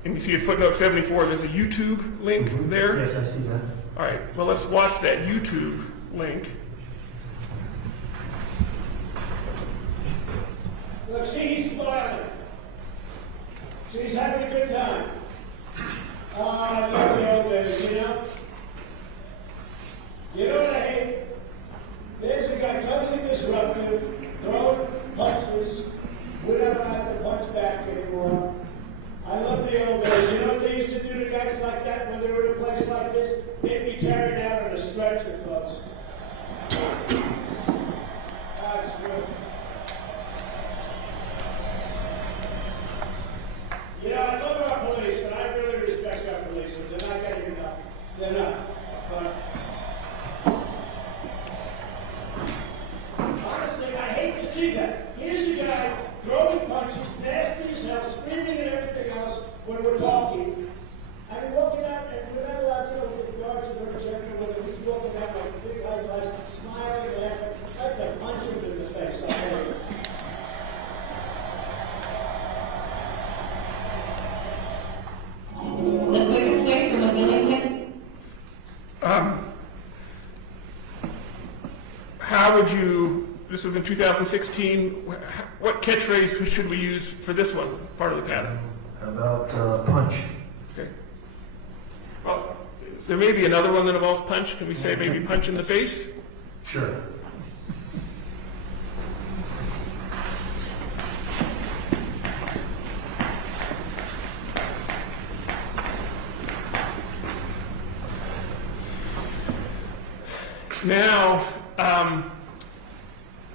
And you see a footnote 74, there's a YouTube link there. Yes, I see that. All right, well, let's watch that YouTube link. Look, see, he's smiling. See, he's having a good time. I love the old days, you know? You know what I hate? There's a guy totally disruptive, throwing punches. We don't have to punch back anymore. I love the old days. You know what they used to do to guys like that when they were in a place like this? They'd be carried out on a stretcher, folks. That's true. You know, I love our police, and I really respect our police, and they're not getting enough. They're not. But honestly, I hate to see that. Here's a guy throwing punches, nasty as hell, screaming and everything else when we're talking. I mean, walking out, and we're not allowed, you know, with the guards and we're checking with him. He's walking out like a big high five, smiling, laughing. I'd like to punch him in the face. I'll tell you. The quickest way from a million hits. How would you, this was in 2016, what catchphrase should we use for this one, part of the pattern? How about punch? Okay. Well, there may be another one that involves punch. Can we say maybe punch in the face? Sure. Now,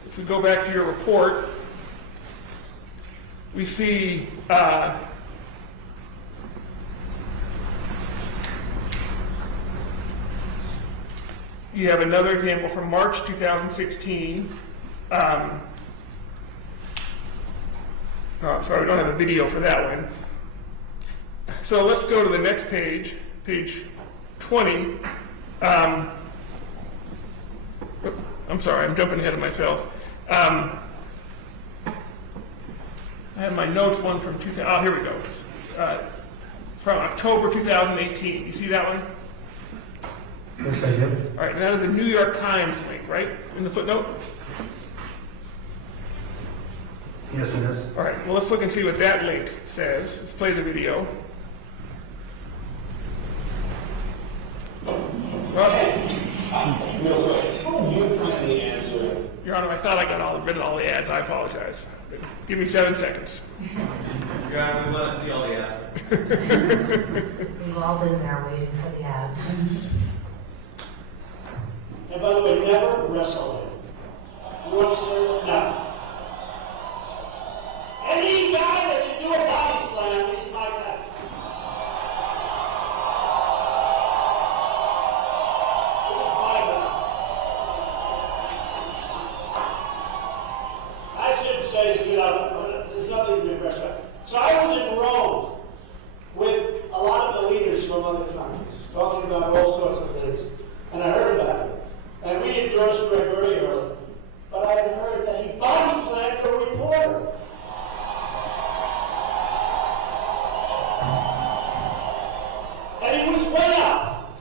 if we go back to your report, we see you have another example from March 2016. Oh, sorry, we don't have a video for that one. So let's go to the next page, page 20. I'm sorry, I'm jumping ahead of myself. I have my notes, one from 2000. Oh, here we go. From October 2018. You see that one? Yes, I do. All right, and that is a New York Times link, right? In the footnote? Yes, it is. All right, well, let's look and see what that link says. Let's play the video. Well, Real quick, you finally answer it. Your Honor, I thought I got rid of all the ads. I apologize. Give me 7 seconds. Your Honor, we want to see all the ads. We've all been there waiting for the ads. And by the way, never wrestle him. You understand? No. Any guy that can do a body slam is my guy. I shouldn't say it, there's nothing to be impressed by. So I was in Rome with a lot of the leaders from other countries, talking about all sorts of things, and I heard about it. And we endorsed Greg very early, but I had heard that he body slammed a reporter. And he was way up.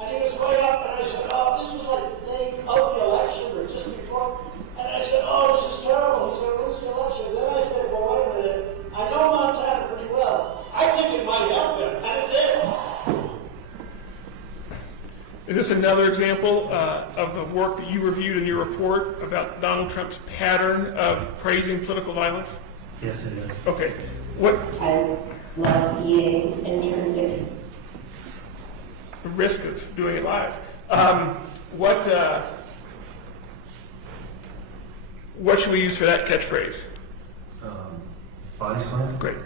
And he was way up, and I said, oh, this was like the day of the election, or just before. And I said, oh, this is terrible, he's going to lose the election. Then I said, well, wait a minute, I know Montana pretty well. I think it might help him, and it did. Is this another example of the work that you reviewed in your report about Donald Trump's pattern of praising political violence? Yes, it is. Okay. What I love seeing intrinsics. the risk of doing it live? What should we use for that catchphrase? Body slam? Great.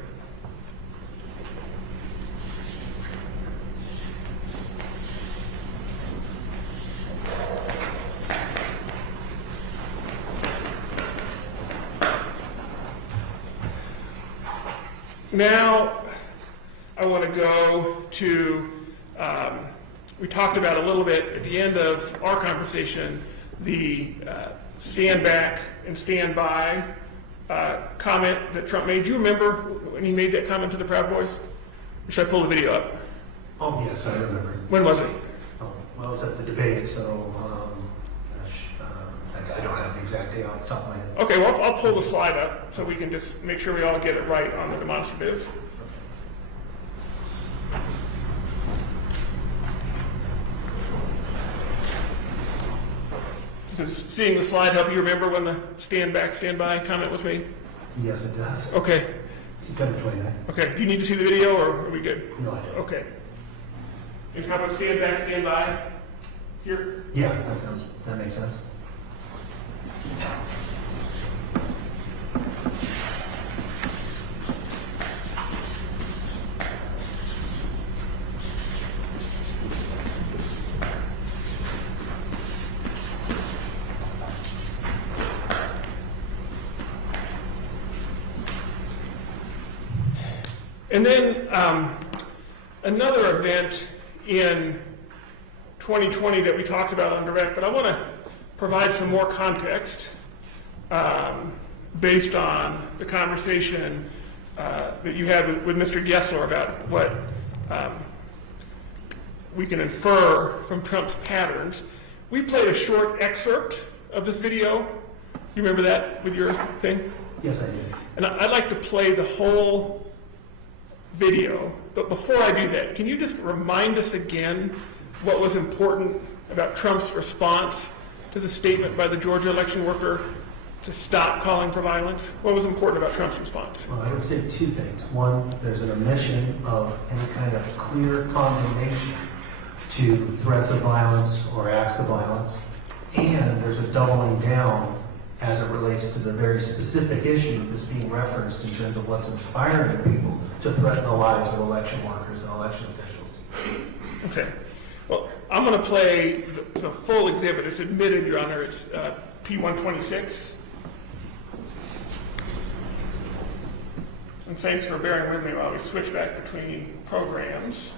Now, I want to go to, we talked about a little bit at the end of our conversation, the stand back and stand by comment that Trump made. Do you remember when he made that comment to the Proud Boys? Or should I pull the video up? Oh, yes, I remember. When was it? Oh, well, it was at the debate, so I don't have the exact date off the top of my head. Okay, well, I'll pull the slide up so we can just make sure we all get it right on the demonstrative. Does seeing the slide help you remember when the stand back, stand by comment was made? Yes, it does. Okay. September 29th. Okay. Do you need to see the video or are we good? No, I don't. Okay. And how about stand back, stand by? Here? Yeah, that makes sense. And then another event in 2020 that we talked about on Direct, but I want to provide some more context based on the conversation that you had with Mr. Gessler about what we can infer from Trump's patterns. We played a short excerpt of this video. You remember that with your thing? Yes, I do. And I'd like to play the whole video, but before I do that, can you just remind us again what was important about Trump's response to the statement by the Georgia election worker to stop calling for violence? What was important about Trump's response? Well, I would say two things. One, there's an omission of any kind of clear condemnation to threats of violence or acts of violence. And there's a doubling down as it relates to the very specific issue that's being referenced in terms of what's inspiring people to threaten the lives of election workers and election officials. Okay. Well, I'm going to play the full exhibit. It's admitted, Your Honor. It's P126. And thanks for bearing with me while we switch back between programs.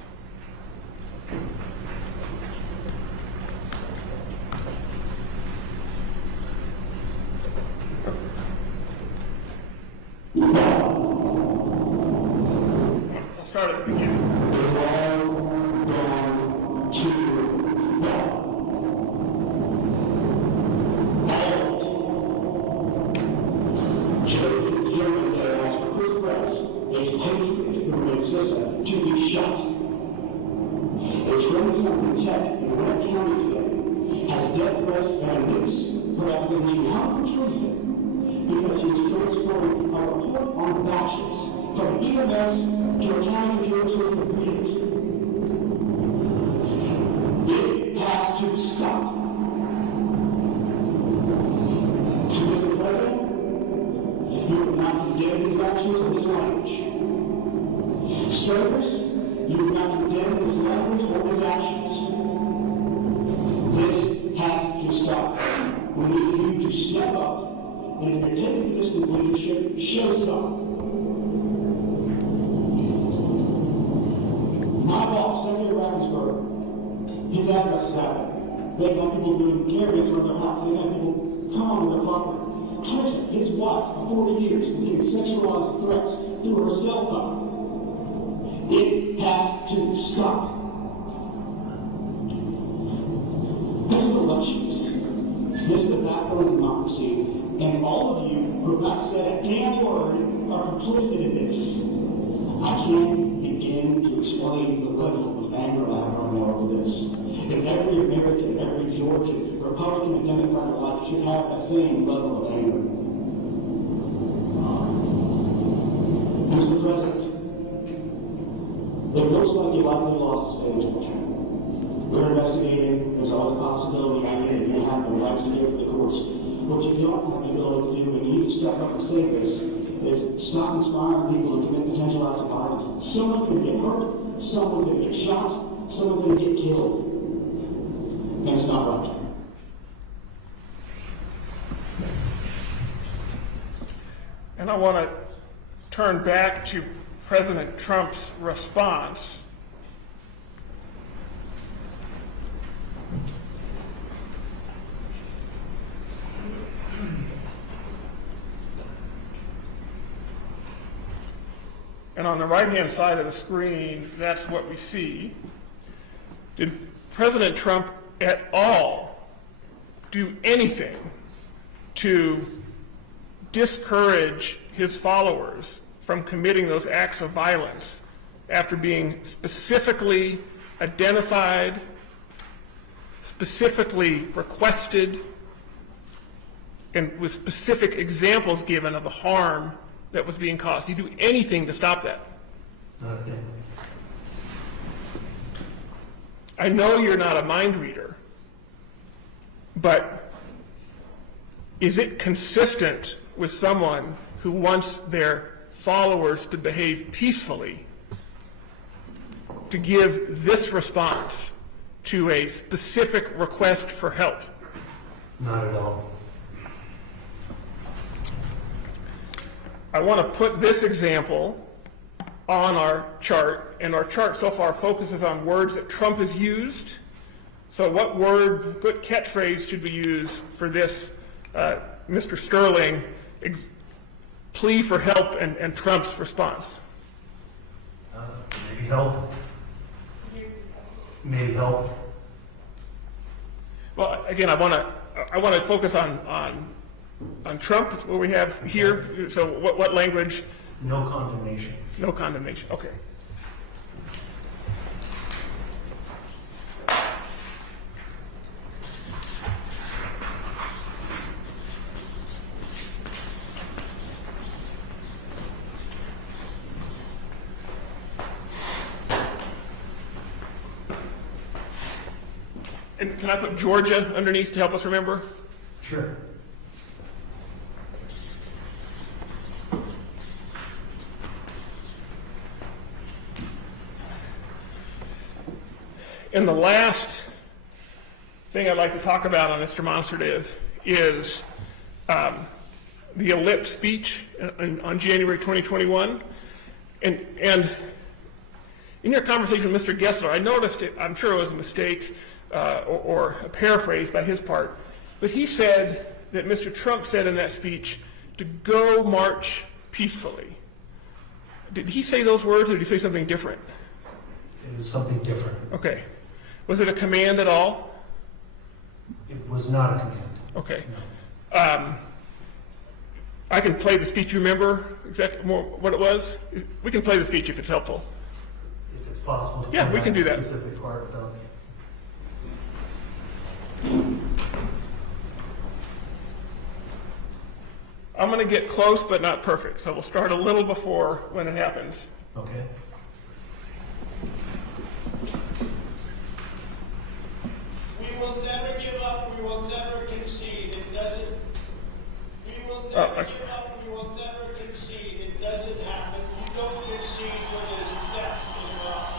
I'll start at the beginning. To be shot. It's running something tech in Webb County today has death threats and abuse for affidavit out for treason because he's transferring a report on batches from EMS to a county computer to read it. It has to stop. Mr. President, you will not condemn his actions or his language. Senators, you do not condemn his language or his actions. This has to stop. We need you to step up, and if you're taking a position of leadership, show some. My boss, Senator Raffensperger, his address is out there. They've got people doing carry-ins around their house. They've got people come onto their property. Trisha, his wife, for 40 years, is getting sexualized threats through her cell phone. It has to stop. This is elections. This is the backbone of democracy. And all of you who have not said a damn word are complicit in this. I can't begin to explain the level of anger I have right now over this. If every American, every Georgian, Republican and Democrat alike should have that same level of anger. Mr. President, it looks like you likely lost the state of Georgia. We're investigating. There's always a possibility that you have the rights to go to the courts. What you don't have the ability to do, and you need to step up and say this, is stop inspiring people to commit potential acts of violence. Someone's going to get hurt, someone's going to get shot, someone's going to get killed. And it's not right. And I want to turn back to President Trump's response. And on the right-hand side of the screen, that's what we see. Did President Trump at all do anything to discourage his followers from committing those acts of violence after being specifically identified, specifically requested, and with specific examples given of the harm that was being caused? Did he do anything to stop that? Not a thing. I know you're not a mind reader, but is it consistent with someone who wants their followers to behave peacefully to give this response to a specific request for help? Not at all. I want to put this example on our chart, and our chart so far focuses on words that Trump has used. So what word, what catchphrase should we use for this Mr. Sterling plea for help and Trump's response? Maybe help. Maybe help. Well, again, I want to focus on Trump, what we have here. So what language? No condemnation. No condemnation. Okay. And can I put Georgia underneath to help us remember? Sure. And the last thing I'd like to talk about on this demonstrative is the ellipse speech on January 2021. And in your conversation with Mr. Gessler, I noticed it, I'm sure it was a mistake or a paraphrase by his part, but he said that Mr. Trump said in that speech to go march peacefully. Did he say those words or did he say something different? It was something different. Okay. Was it a command at all? It was not a command. Okay. No. I can play the speech. You remember exactly more what it was? We can play the speech if it's helpful. If it's possible to Yeah, play we can do that. specific part of I'm going to get close but not perfect, so we'll start a little before when it happens. Okay. We will never give up, we will never concede, it doesn't, we will Oh, never give up, we will never concede, it doesn't happen. You don't concede when there's death involved.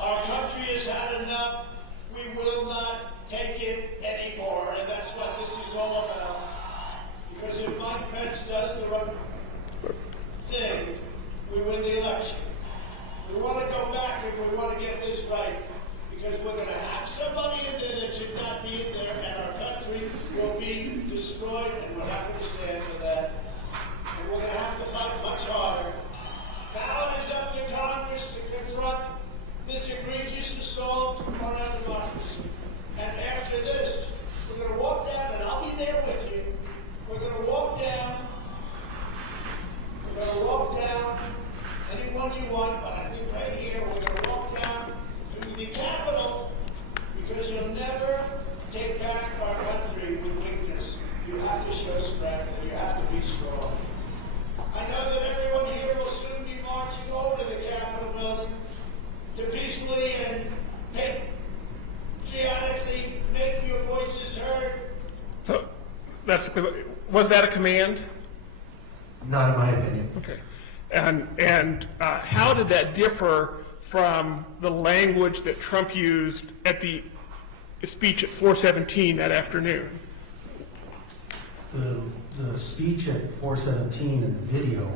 Our country has had enough, we will not take it anymore, and that's what this is all about. Because if Mike Pence does the right thing, we win the election. We want to go back and we want to get this right. Because we're going to have somebody in there that should not be in there, and our country will be destroyed, and we're not going to stand for that. And we're going to have to fight much harder. Now it is up to Congress to confront this egregious assault on our democracy. And after this, we're going to walk down, and I'll be there with you. We're going to walk down. We're going to walk down anyone you want, but I think right here we're going to walk down to the Capitol, because you'll never take back our country with weakness. You have to show strength, and you have to be strong. I know that everyone here will soon be marching over to the Capitol building to peacefully and patriotically make your voices heard. So, was that a command? Not in my opinion. Okay. And how did that differ from the language that Trump used at the speech at 417 that afternoon? The speech at 417 in the video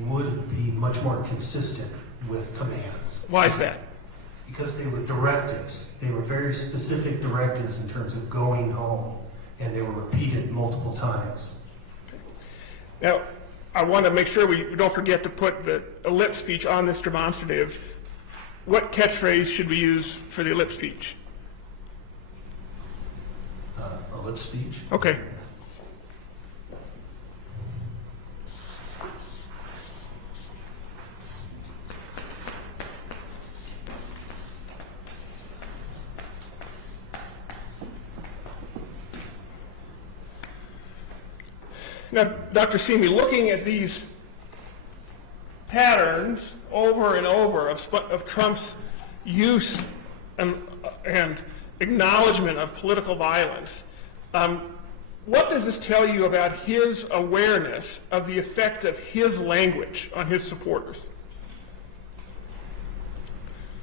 would be much more consistent with commands. Why is that? Because they were directives. They were very specific directives in terms of going home, and they were repeated multiple times. Now, I want to make sure we don't forget to put the ellipse speech on this demonstrative. What catchphrase should we use for the ellipse speech? Ellipse speech? Okay. Now, Dr. Simi, looking at these patterns over and over of Trump's use and acknowledgement of political violence, what does this tell you about his awareness of the effect of his language on his supporters?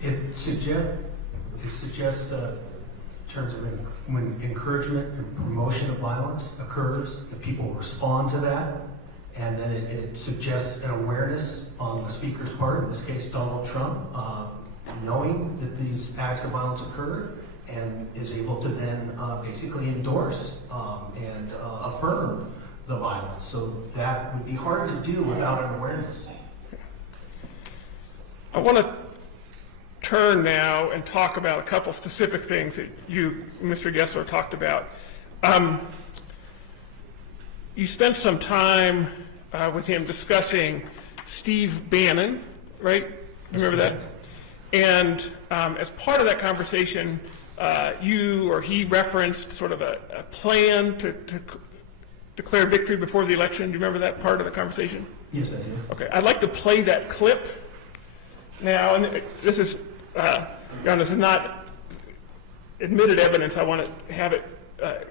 It suggests in terms of when encouragement and promotion of violence occurs, that people respond to that, and then it suggests an awareness on the speaker's part, in this case Donald Trump, knowing that these acts of violence occurred, and is able to then basically endorse and affirm the violence. So that would be hard to do without an awareness. I want to turn now and talk about a couple specific things that you, Mr. Gessler, talked about. You spent some time with him discussing Steve Bannon, right? Remember that? And as part of that conversation, you or he referenced sort of a plan to declare victory before the election. Do you remember that part of the conversation? Yes, I do. Okay, I'd like to play that clip now, and this is, Jan, this is not admitted evidence, I want to have it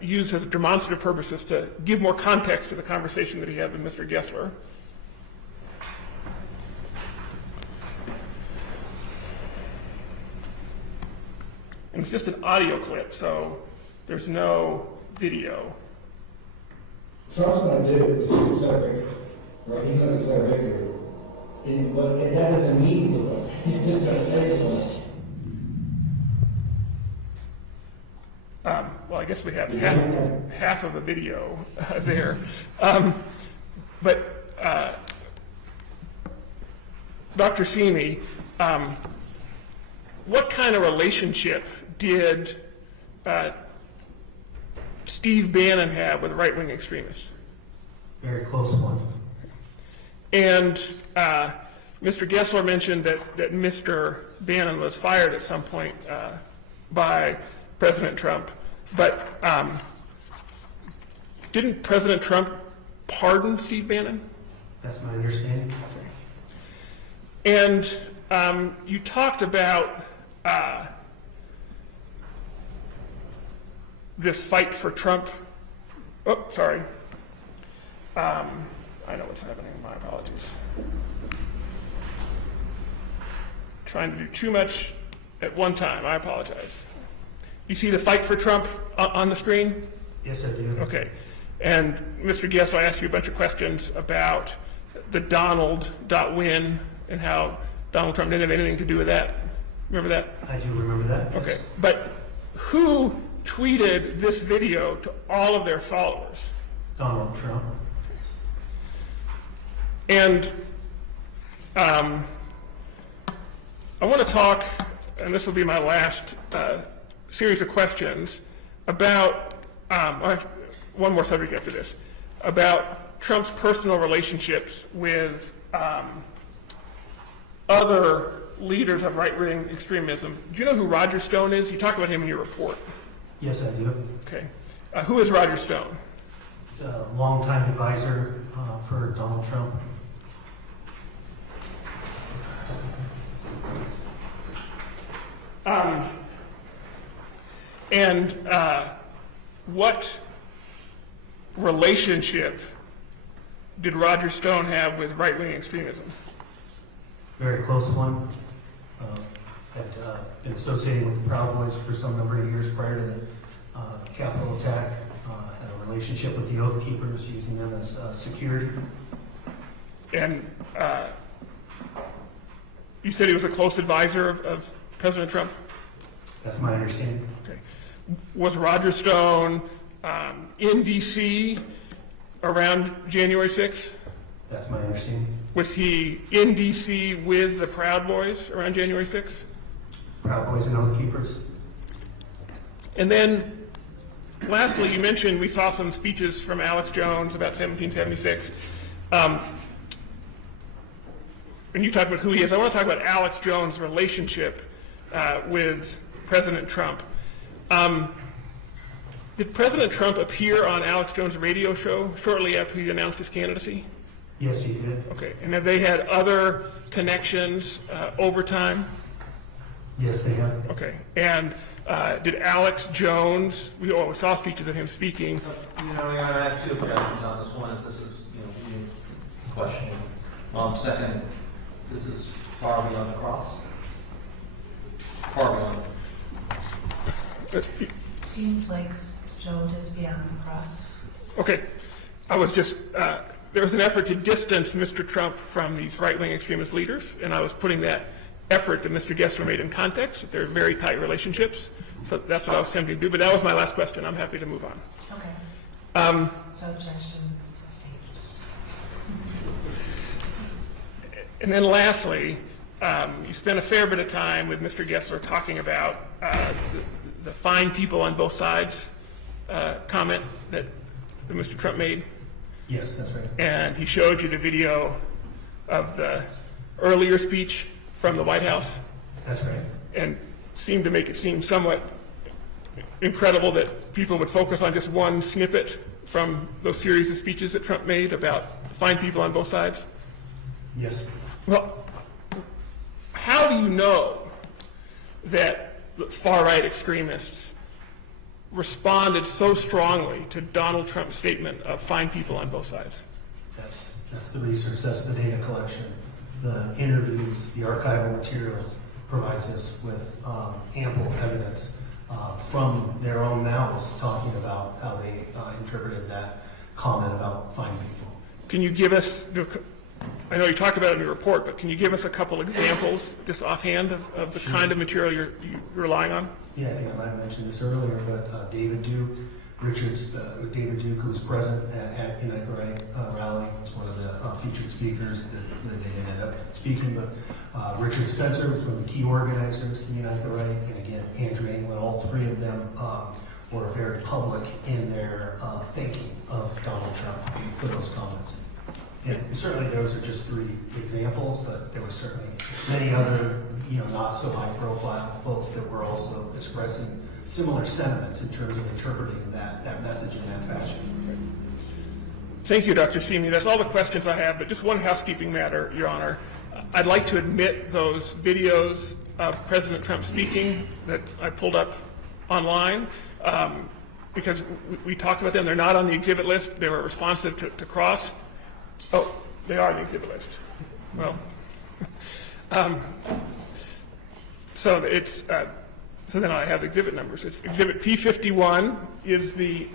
used as demonstrative purposes to give more context to the conversation that he had with Mr. Gessler. And it's just an audio clip, so there's no video. Trump's going to do it because he's declare victory, right? He's going to declare victory. But that doesn't mean he's going to. He's just going to say he's going to. Well, I guess we have half of a video there. But Dr. Simi, what kind of relationship did Steve Bannon have with right-wing extremists? Very close one. And Mr. Gessler mentioned that Mr. Bannon was fired at some point by President Trump. But didn't President Trump pardon Steve Bannon? That's my understanding. And you talked about this fight for Trump. Oh, sorry. I know what's happening. My apologies. Trying to do too much at one time. I apologize. You see the fight for Trump on the screen? Yes, I do. Okay. And Mr. Gessler, I asked you a bunch of questions about the Donald.win and how Donald Trump didn't have anything to do with that. Remember that? I do remember that. Yes. Okay. But who tweeted this video to all of their followers? Donald Trump. And I want to talk, and this will be my last series of questions, about one more subject after this, about Trump's personal relationships with other leaders of right-wing extremism. Do you know who Roger Stone is? You talk about him in your report. Yes, I do. Okay. Who is Roger Stone? He's a longtime advisor for Donald Trump. And what relationship did Roger Stone have with right-wing extremism? Very close one. Had been associated with the Proud Boys for some number of years prior to the Capitol attack. Had a relationship with the Oath Keepers, using them as security. And you said he was a close advisor of President Trump? That's my understanding. Okay. Was Roger Stone in D.C. around January 6th? That's my understanding. Was he in D.C. with the Proud Boys around January 6th? Proud Boys and Oath Keepers. And then, lastly, you mentioned we saw some speeches from Alex Jones about 1776. And you talked about who he is. I want to talk about Alex Jones' relationship with President Trump. Did President Trump appear on Alex Jones' radio show shortly after he announced his candidacy? Yes, he did. Okay. And have they had other connections over time? Yes, they have. Okay. And did Alex Jones, we saw speeches of him speaking. You know, I have two objections on this. One is this is, you questioning. Second, this is far beyond the cross. Far beyond. It seems like Stone is beyond the cross. Okay. I was just, there was an effort to distance Mr. Trump from these right-wing extremist leaders, and I was putting that effort that Mr. Gessler made in context, that they're very tight relationships. So that's what I was attempting to do, but that was my last question. I'm happy to move on. Okay. So objection sustained. And then lastly, you spent a fair bit of time with Mr. Gessler talking about the fine people on both sides comment that Mr. Trump made. Yes, that's right. And he showed you the video of the earlier speech from the White House. That's right. And seemed to make it seem somewhat incredible that people would focus on just one snippet from those series of speeches that Trump made about fine people on both sides. Yes. Well, how do you know that far-right extremists responded so strongly to Donald Trump's statement of find people on both sides? That's the research, that's the data collection, the interviews, the archival materials provides us with ample evidence from their own mouths talking about how they interpreted that comment about find people. Can you give us, I know you talk about it in your report, but can you give us a couple examples, just offhand, of the kind of material you're relying on? Yeah, I think I might have mentioned this earlier, but David Duke, David Duke, who was present at Unite the Right rally, was one of the featured speakers that they didn't end up speaking, but Richard Spencer was one of the key organizers to Unite the Right, and again, Andrew England, all three of them were very public in their thanking of Donald Trump for those comments. And certainly those are just three examples, but there were certainly many other, not so high profile folks that were also expressing similar sentiments in terms of interpreting that message in that fashion. Thank you, Dr. Simi. That's all the questions I have, but just one housekeeping matter, Your Honor. I'd like to admit those videos of President Trump speaking that I pulled up online, because we talked about them. They're not on the exhibit list. They were responsive to Cross. Oh, they are on the exhibit list. Well, so then I have exhibit numbers. It's exhibit P51 is the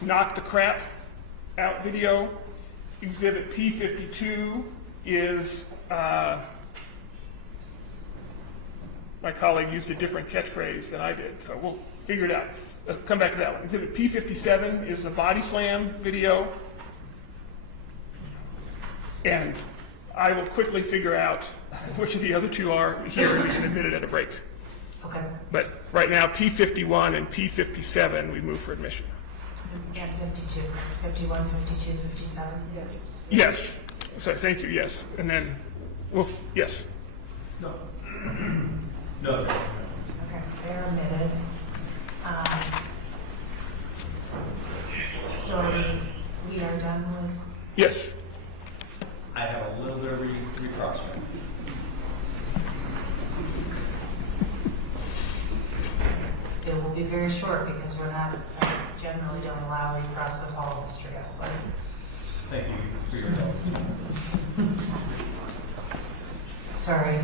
knock the crap out video. Exhibit P52 is, my colleague used a different catchphrase than I did, so we'll figure it out. Come back to that one. Exhibit P57 is the body slam video. And I will quickly figure out which of the other two are here, and we can admit it at a break. Okay. But right now, P51 and P57, we move for admission. And 52, 51, 52, 57. Yes. Sorry, thank you, yes. And then, yes. No. Okay, they're omitted. So we are done with? Yes. I have a little bit of recrossing. It will be very short because I generally don't allow recross of all of the stress. Thank you for your help. Sorry,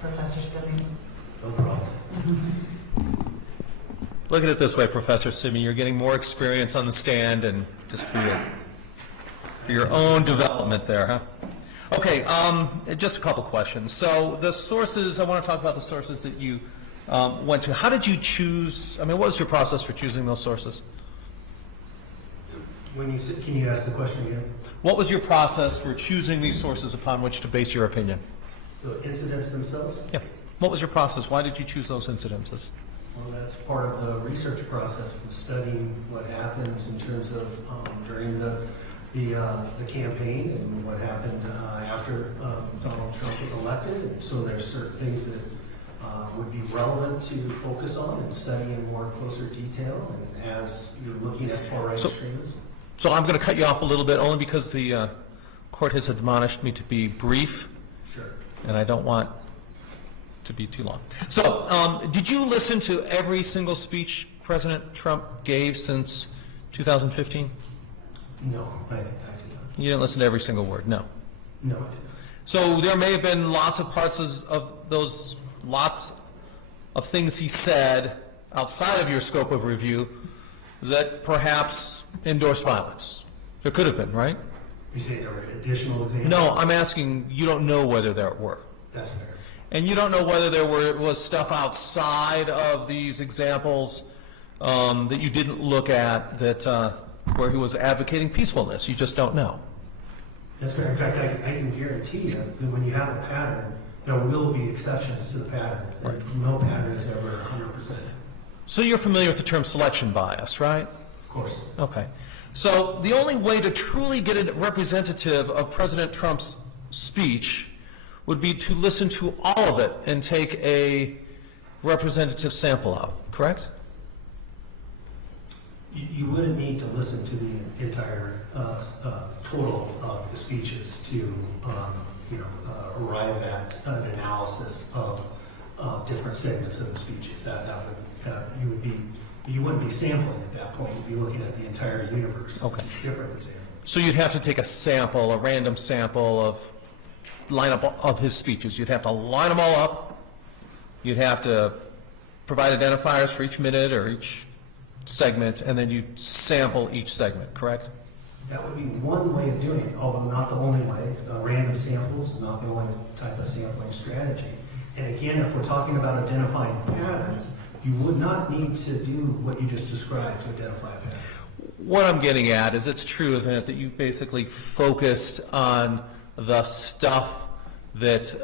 Professor Simi. No problem. Look at it this way, Professor Simi, you're getting more experience on the stand and just for your own development there, huh? Okay, just a couple questions. So the sources, I want to talk about the sources that you went to. How did you choose, what was your process for choosing those sources? Can you ask the question again? What was your process for choosing these sources upon which to base your opinion? The incidents themselves? Yeah. What was your process? Why did you choose those incidences? Well, that's part of the research process from studying what happens in terms of during the campaign and what happened after Donald Trump was elected. And so there's certain things that would be relevant to focus on and study in more closer detail. And as you're looking at far-right extremists. So I'm going to cut you off a little bit only because the court has admonished me to be brief. Sure. And I don't want to be too long. So did you listen to every single speech President Trump gave since 2015? No, I did not. You didn't listen to every single word? No. No, I did not. So there may have been lots of parts of those, lots of things he said outside of your scope of review that perhaps endorsed violence. There could have been, right? You say there were additional examples? No, I'm asking, you don't know whether there were. That's fair. And you don't know whether there was stuff outside of these examples that you didn't look at that where he was advocating peacefulness. You just don't know. That's fair. In fact, I can guarantee you that when you have a pattern, there will be exceptions to the pattern. Right. No pattern is ever 100%. So you're familiar with the term selection bias, right? Of course. Okay. So the only way to truly get a representative of President Trump's speech would be to listen to all of it and take a representative sample out, correct? You wouldn't need to listen to the entire total of the speeches to arrive at an analysis of different segments of the speeches. You would be You wouldn't be sampling at that point, you'd be looking at the entire universe. Okay. It's different than sampling. So you'd have to take a sample, a random sample of lineup of his speeches. You'd have to line them all up. You'd have to provide identifiers for each minute or each segment, and then you'd sample each segment, correct? That would be one way of doing it, although not the only way. Random samples, not the only type of sampling strategy. And again, if we're talking about identifying patterns, you would not need to do what you just described to identify a pattern. What I'm getting at is it's true, isn't it, that you basically focused on the stuff that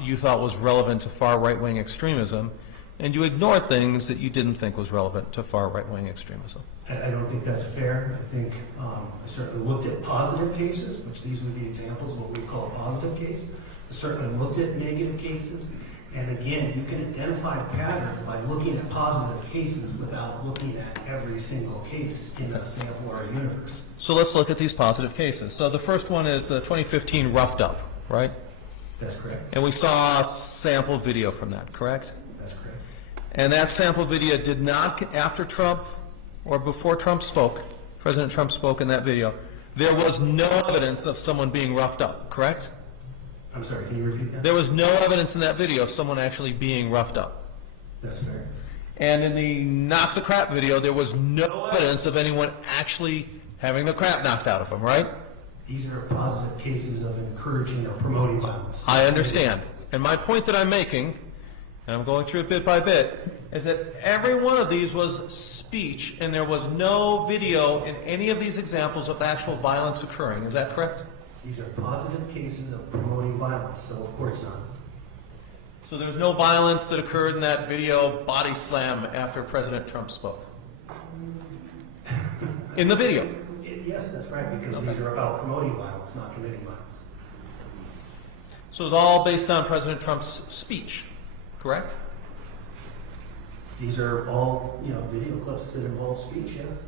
you thought was relevant to far right-wing extremism, and you ignored things that you didn't think was relevant to far right-wing extremism. I don't think that's fair. I think I certainly looked at positive cases, which these would be examples of what we call a positive case. I certainly looked at negative cases. And again, you can identify a pattern by looking at positive cases without looking at every single case in a sample or a universe. So let's look at these positive cases. So the first one is the 2015 Roughed Up, right? That's correct. And we saw a sample video from that, correct? That's correct. And that sample video did not, after Trump or before Trump spoke, President Trump spoke in that video, there was no evidence of someone being roughed up, correct? I'm sorry, can you repeat that? There was no evidence in that video of someone actually being roughed up. That's fair. And in the Knock the Crap video, there was no evidence of anyone actually having the crap knocked out of them, right? These are positive cases of encouraging or promoting violence. I understand. And my point that I'm making, and I'm going through it bit by bit, is that every one of these was speech, and there was no video in any of these examples of actual violence occurring. Is that correct? These are positive cases of promoting violence, so of course not. So there's no violence that occurred in that video body slam after President Trump spoke? In the video? Yes, that's right, because these are about promoting violence, not committing violence. So it's all based on President Trump's speech, correct? These are all, video clips that involve speech, yes.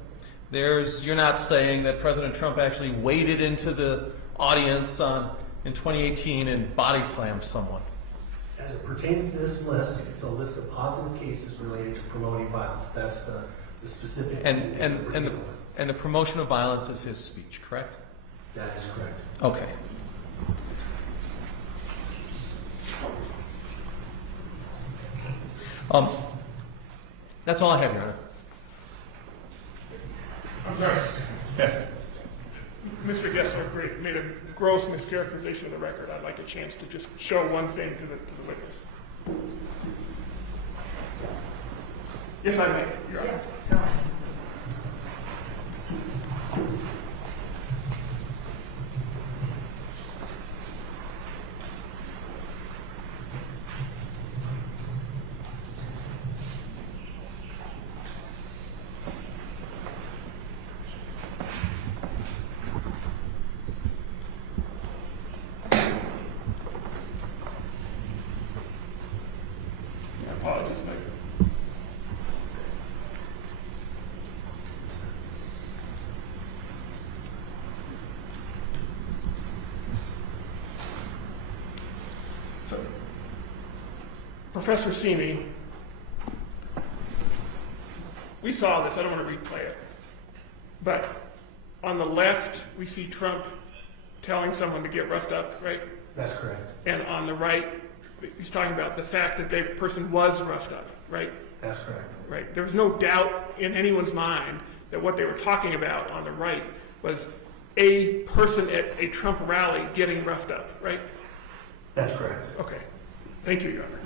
You're not saying that President Trump actually waded into the audience in 2018 and body slammed someone. As it pertains to this list, it's a list of positive cases related to promoting violence. That's the specific. And the promotion of violence is his speech, correct? That is correct. Okay. That's all I have, Your Honor. I'm sorry. Yeah. Mr. Gessler made a gross mischaracterization of the record. I'd like a chance to just show one thing to the witness. If I may, Your Honor. Go ahead. Apologies, Mike. So, Professor Simi, we saw this, I don't want to replay it, but on the left, we see Trump telling someone to get roughed up, right? That's correct. And on the right, he's talking about the fact that the person was roughed up, right? That's correct. Right. There was no doubt in anyone's mind that what they were talking about on the right was a person at a Trump rally getting roughed up, right? That's correct. Okay. Thank you, Your Honor.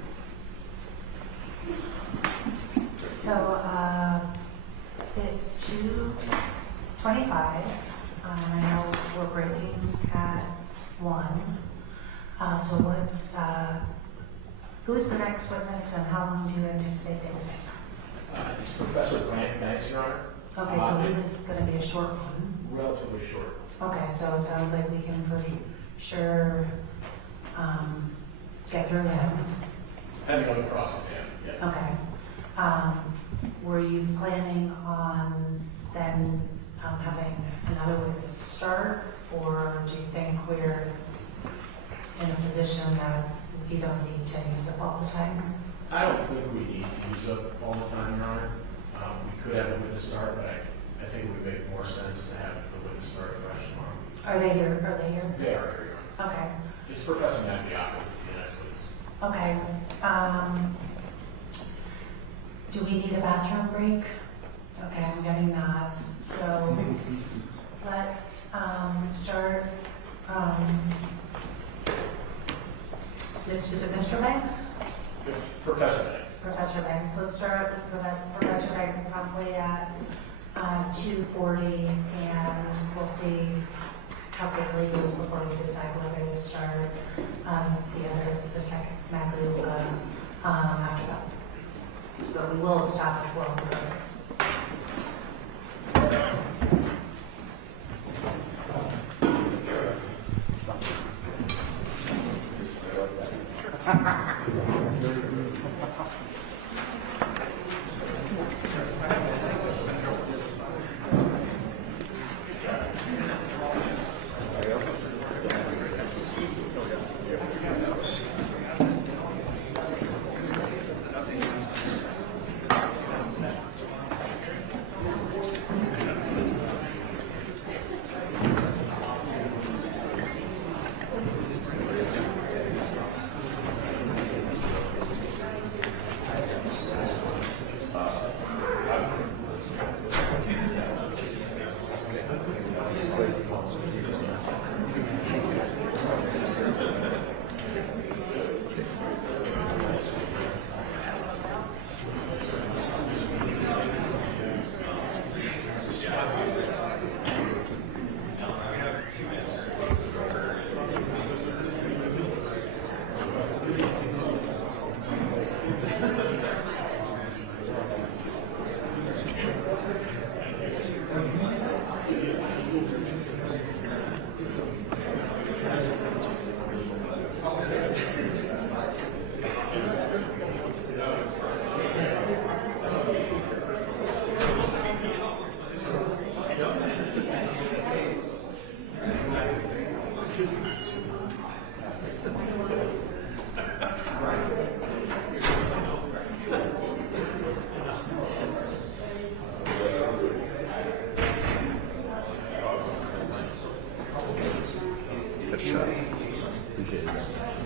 So it's 2:25. I know we're breaking at 1. So let's, who's the next witness and how long do you anticipate they will take? It's Professor Banks, Your Honor. Okay, so he was going to be a short one. Relatively short. Okay, so it sounds like we can for sure get through him. Depending on the process, yeah. Yes. Okay. Were you planning on then having another witness start, or do you think we're in a position that we don't need to use up all the time? I don't think we need to use up all the time, Your Honor. We could have a witness start, but I think it would make more sense to have the witness start fresh tomorrow. Are they here? Are they here? They are here. Okay. It's Professor Magdiaco, the next witness. Okay. Do we need a bathroom break? Okay, I'm getting nods. So let's start. Is it Mr. Banks? Professor Banks. Professor Banks. Let's start with Professor Banks probably at 2:40, and we'll see how quickly it goes before we decide whether to start the second Magliuca after that. But we will stop before we go this.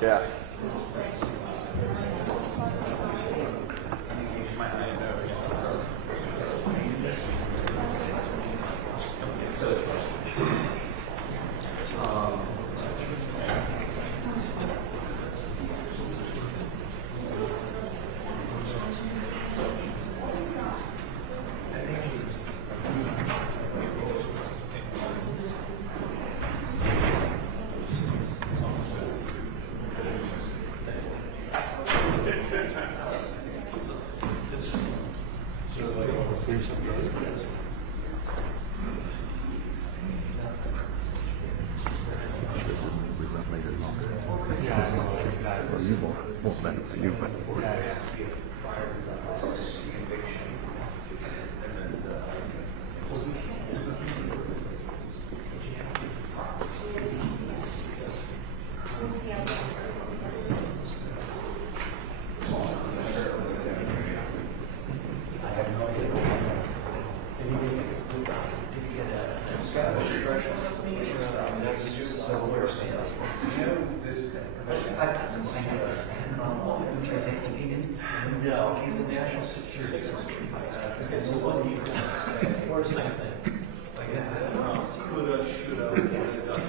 Yeah. Well, you won't benefit you, but No, he's a national security secretary. Coulda, shoulda, woulda, done.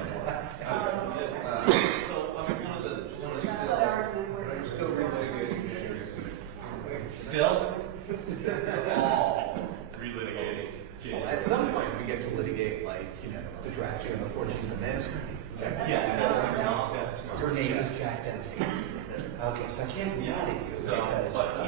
So, I mean, one of the, still relitigating issues. Still? All relitigating. Well, at some point, we get to litigate, like, the drafting of the 14th Amendment. Yes. Your name is Jack Dempsey. Okay, so I can't be mad at you. So, but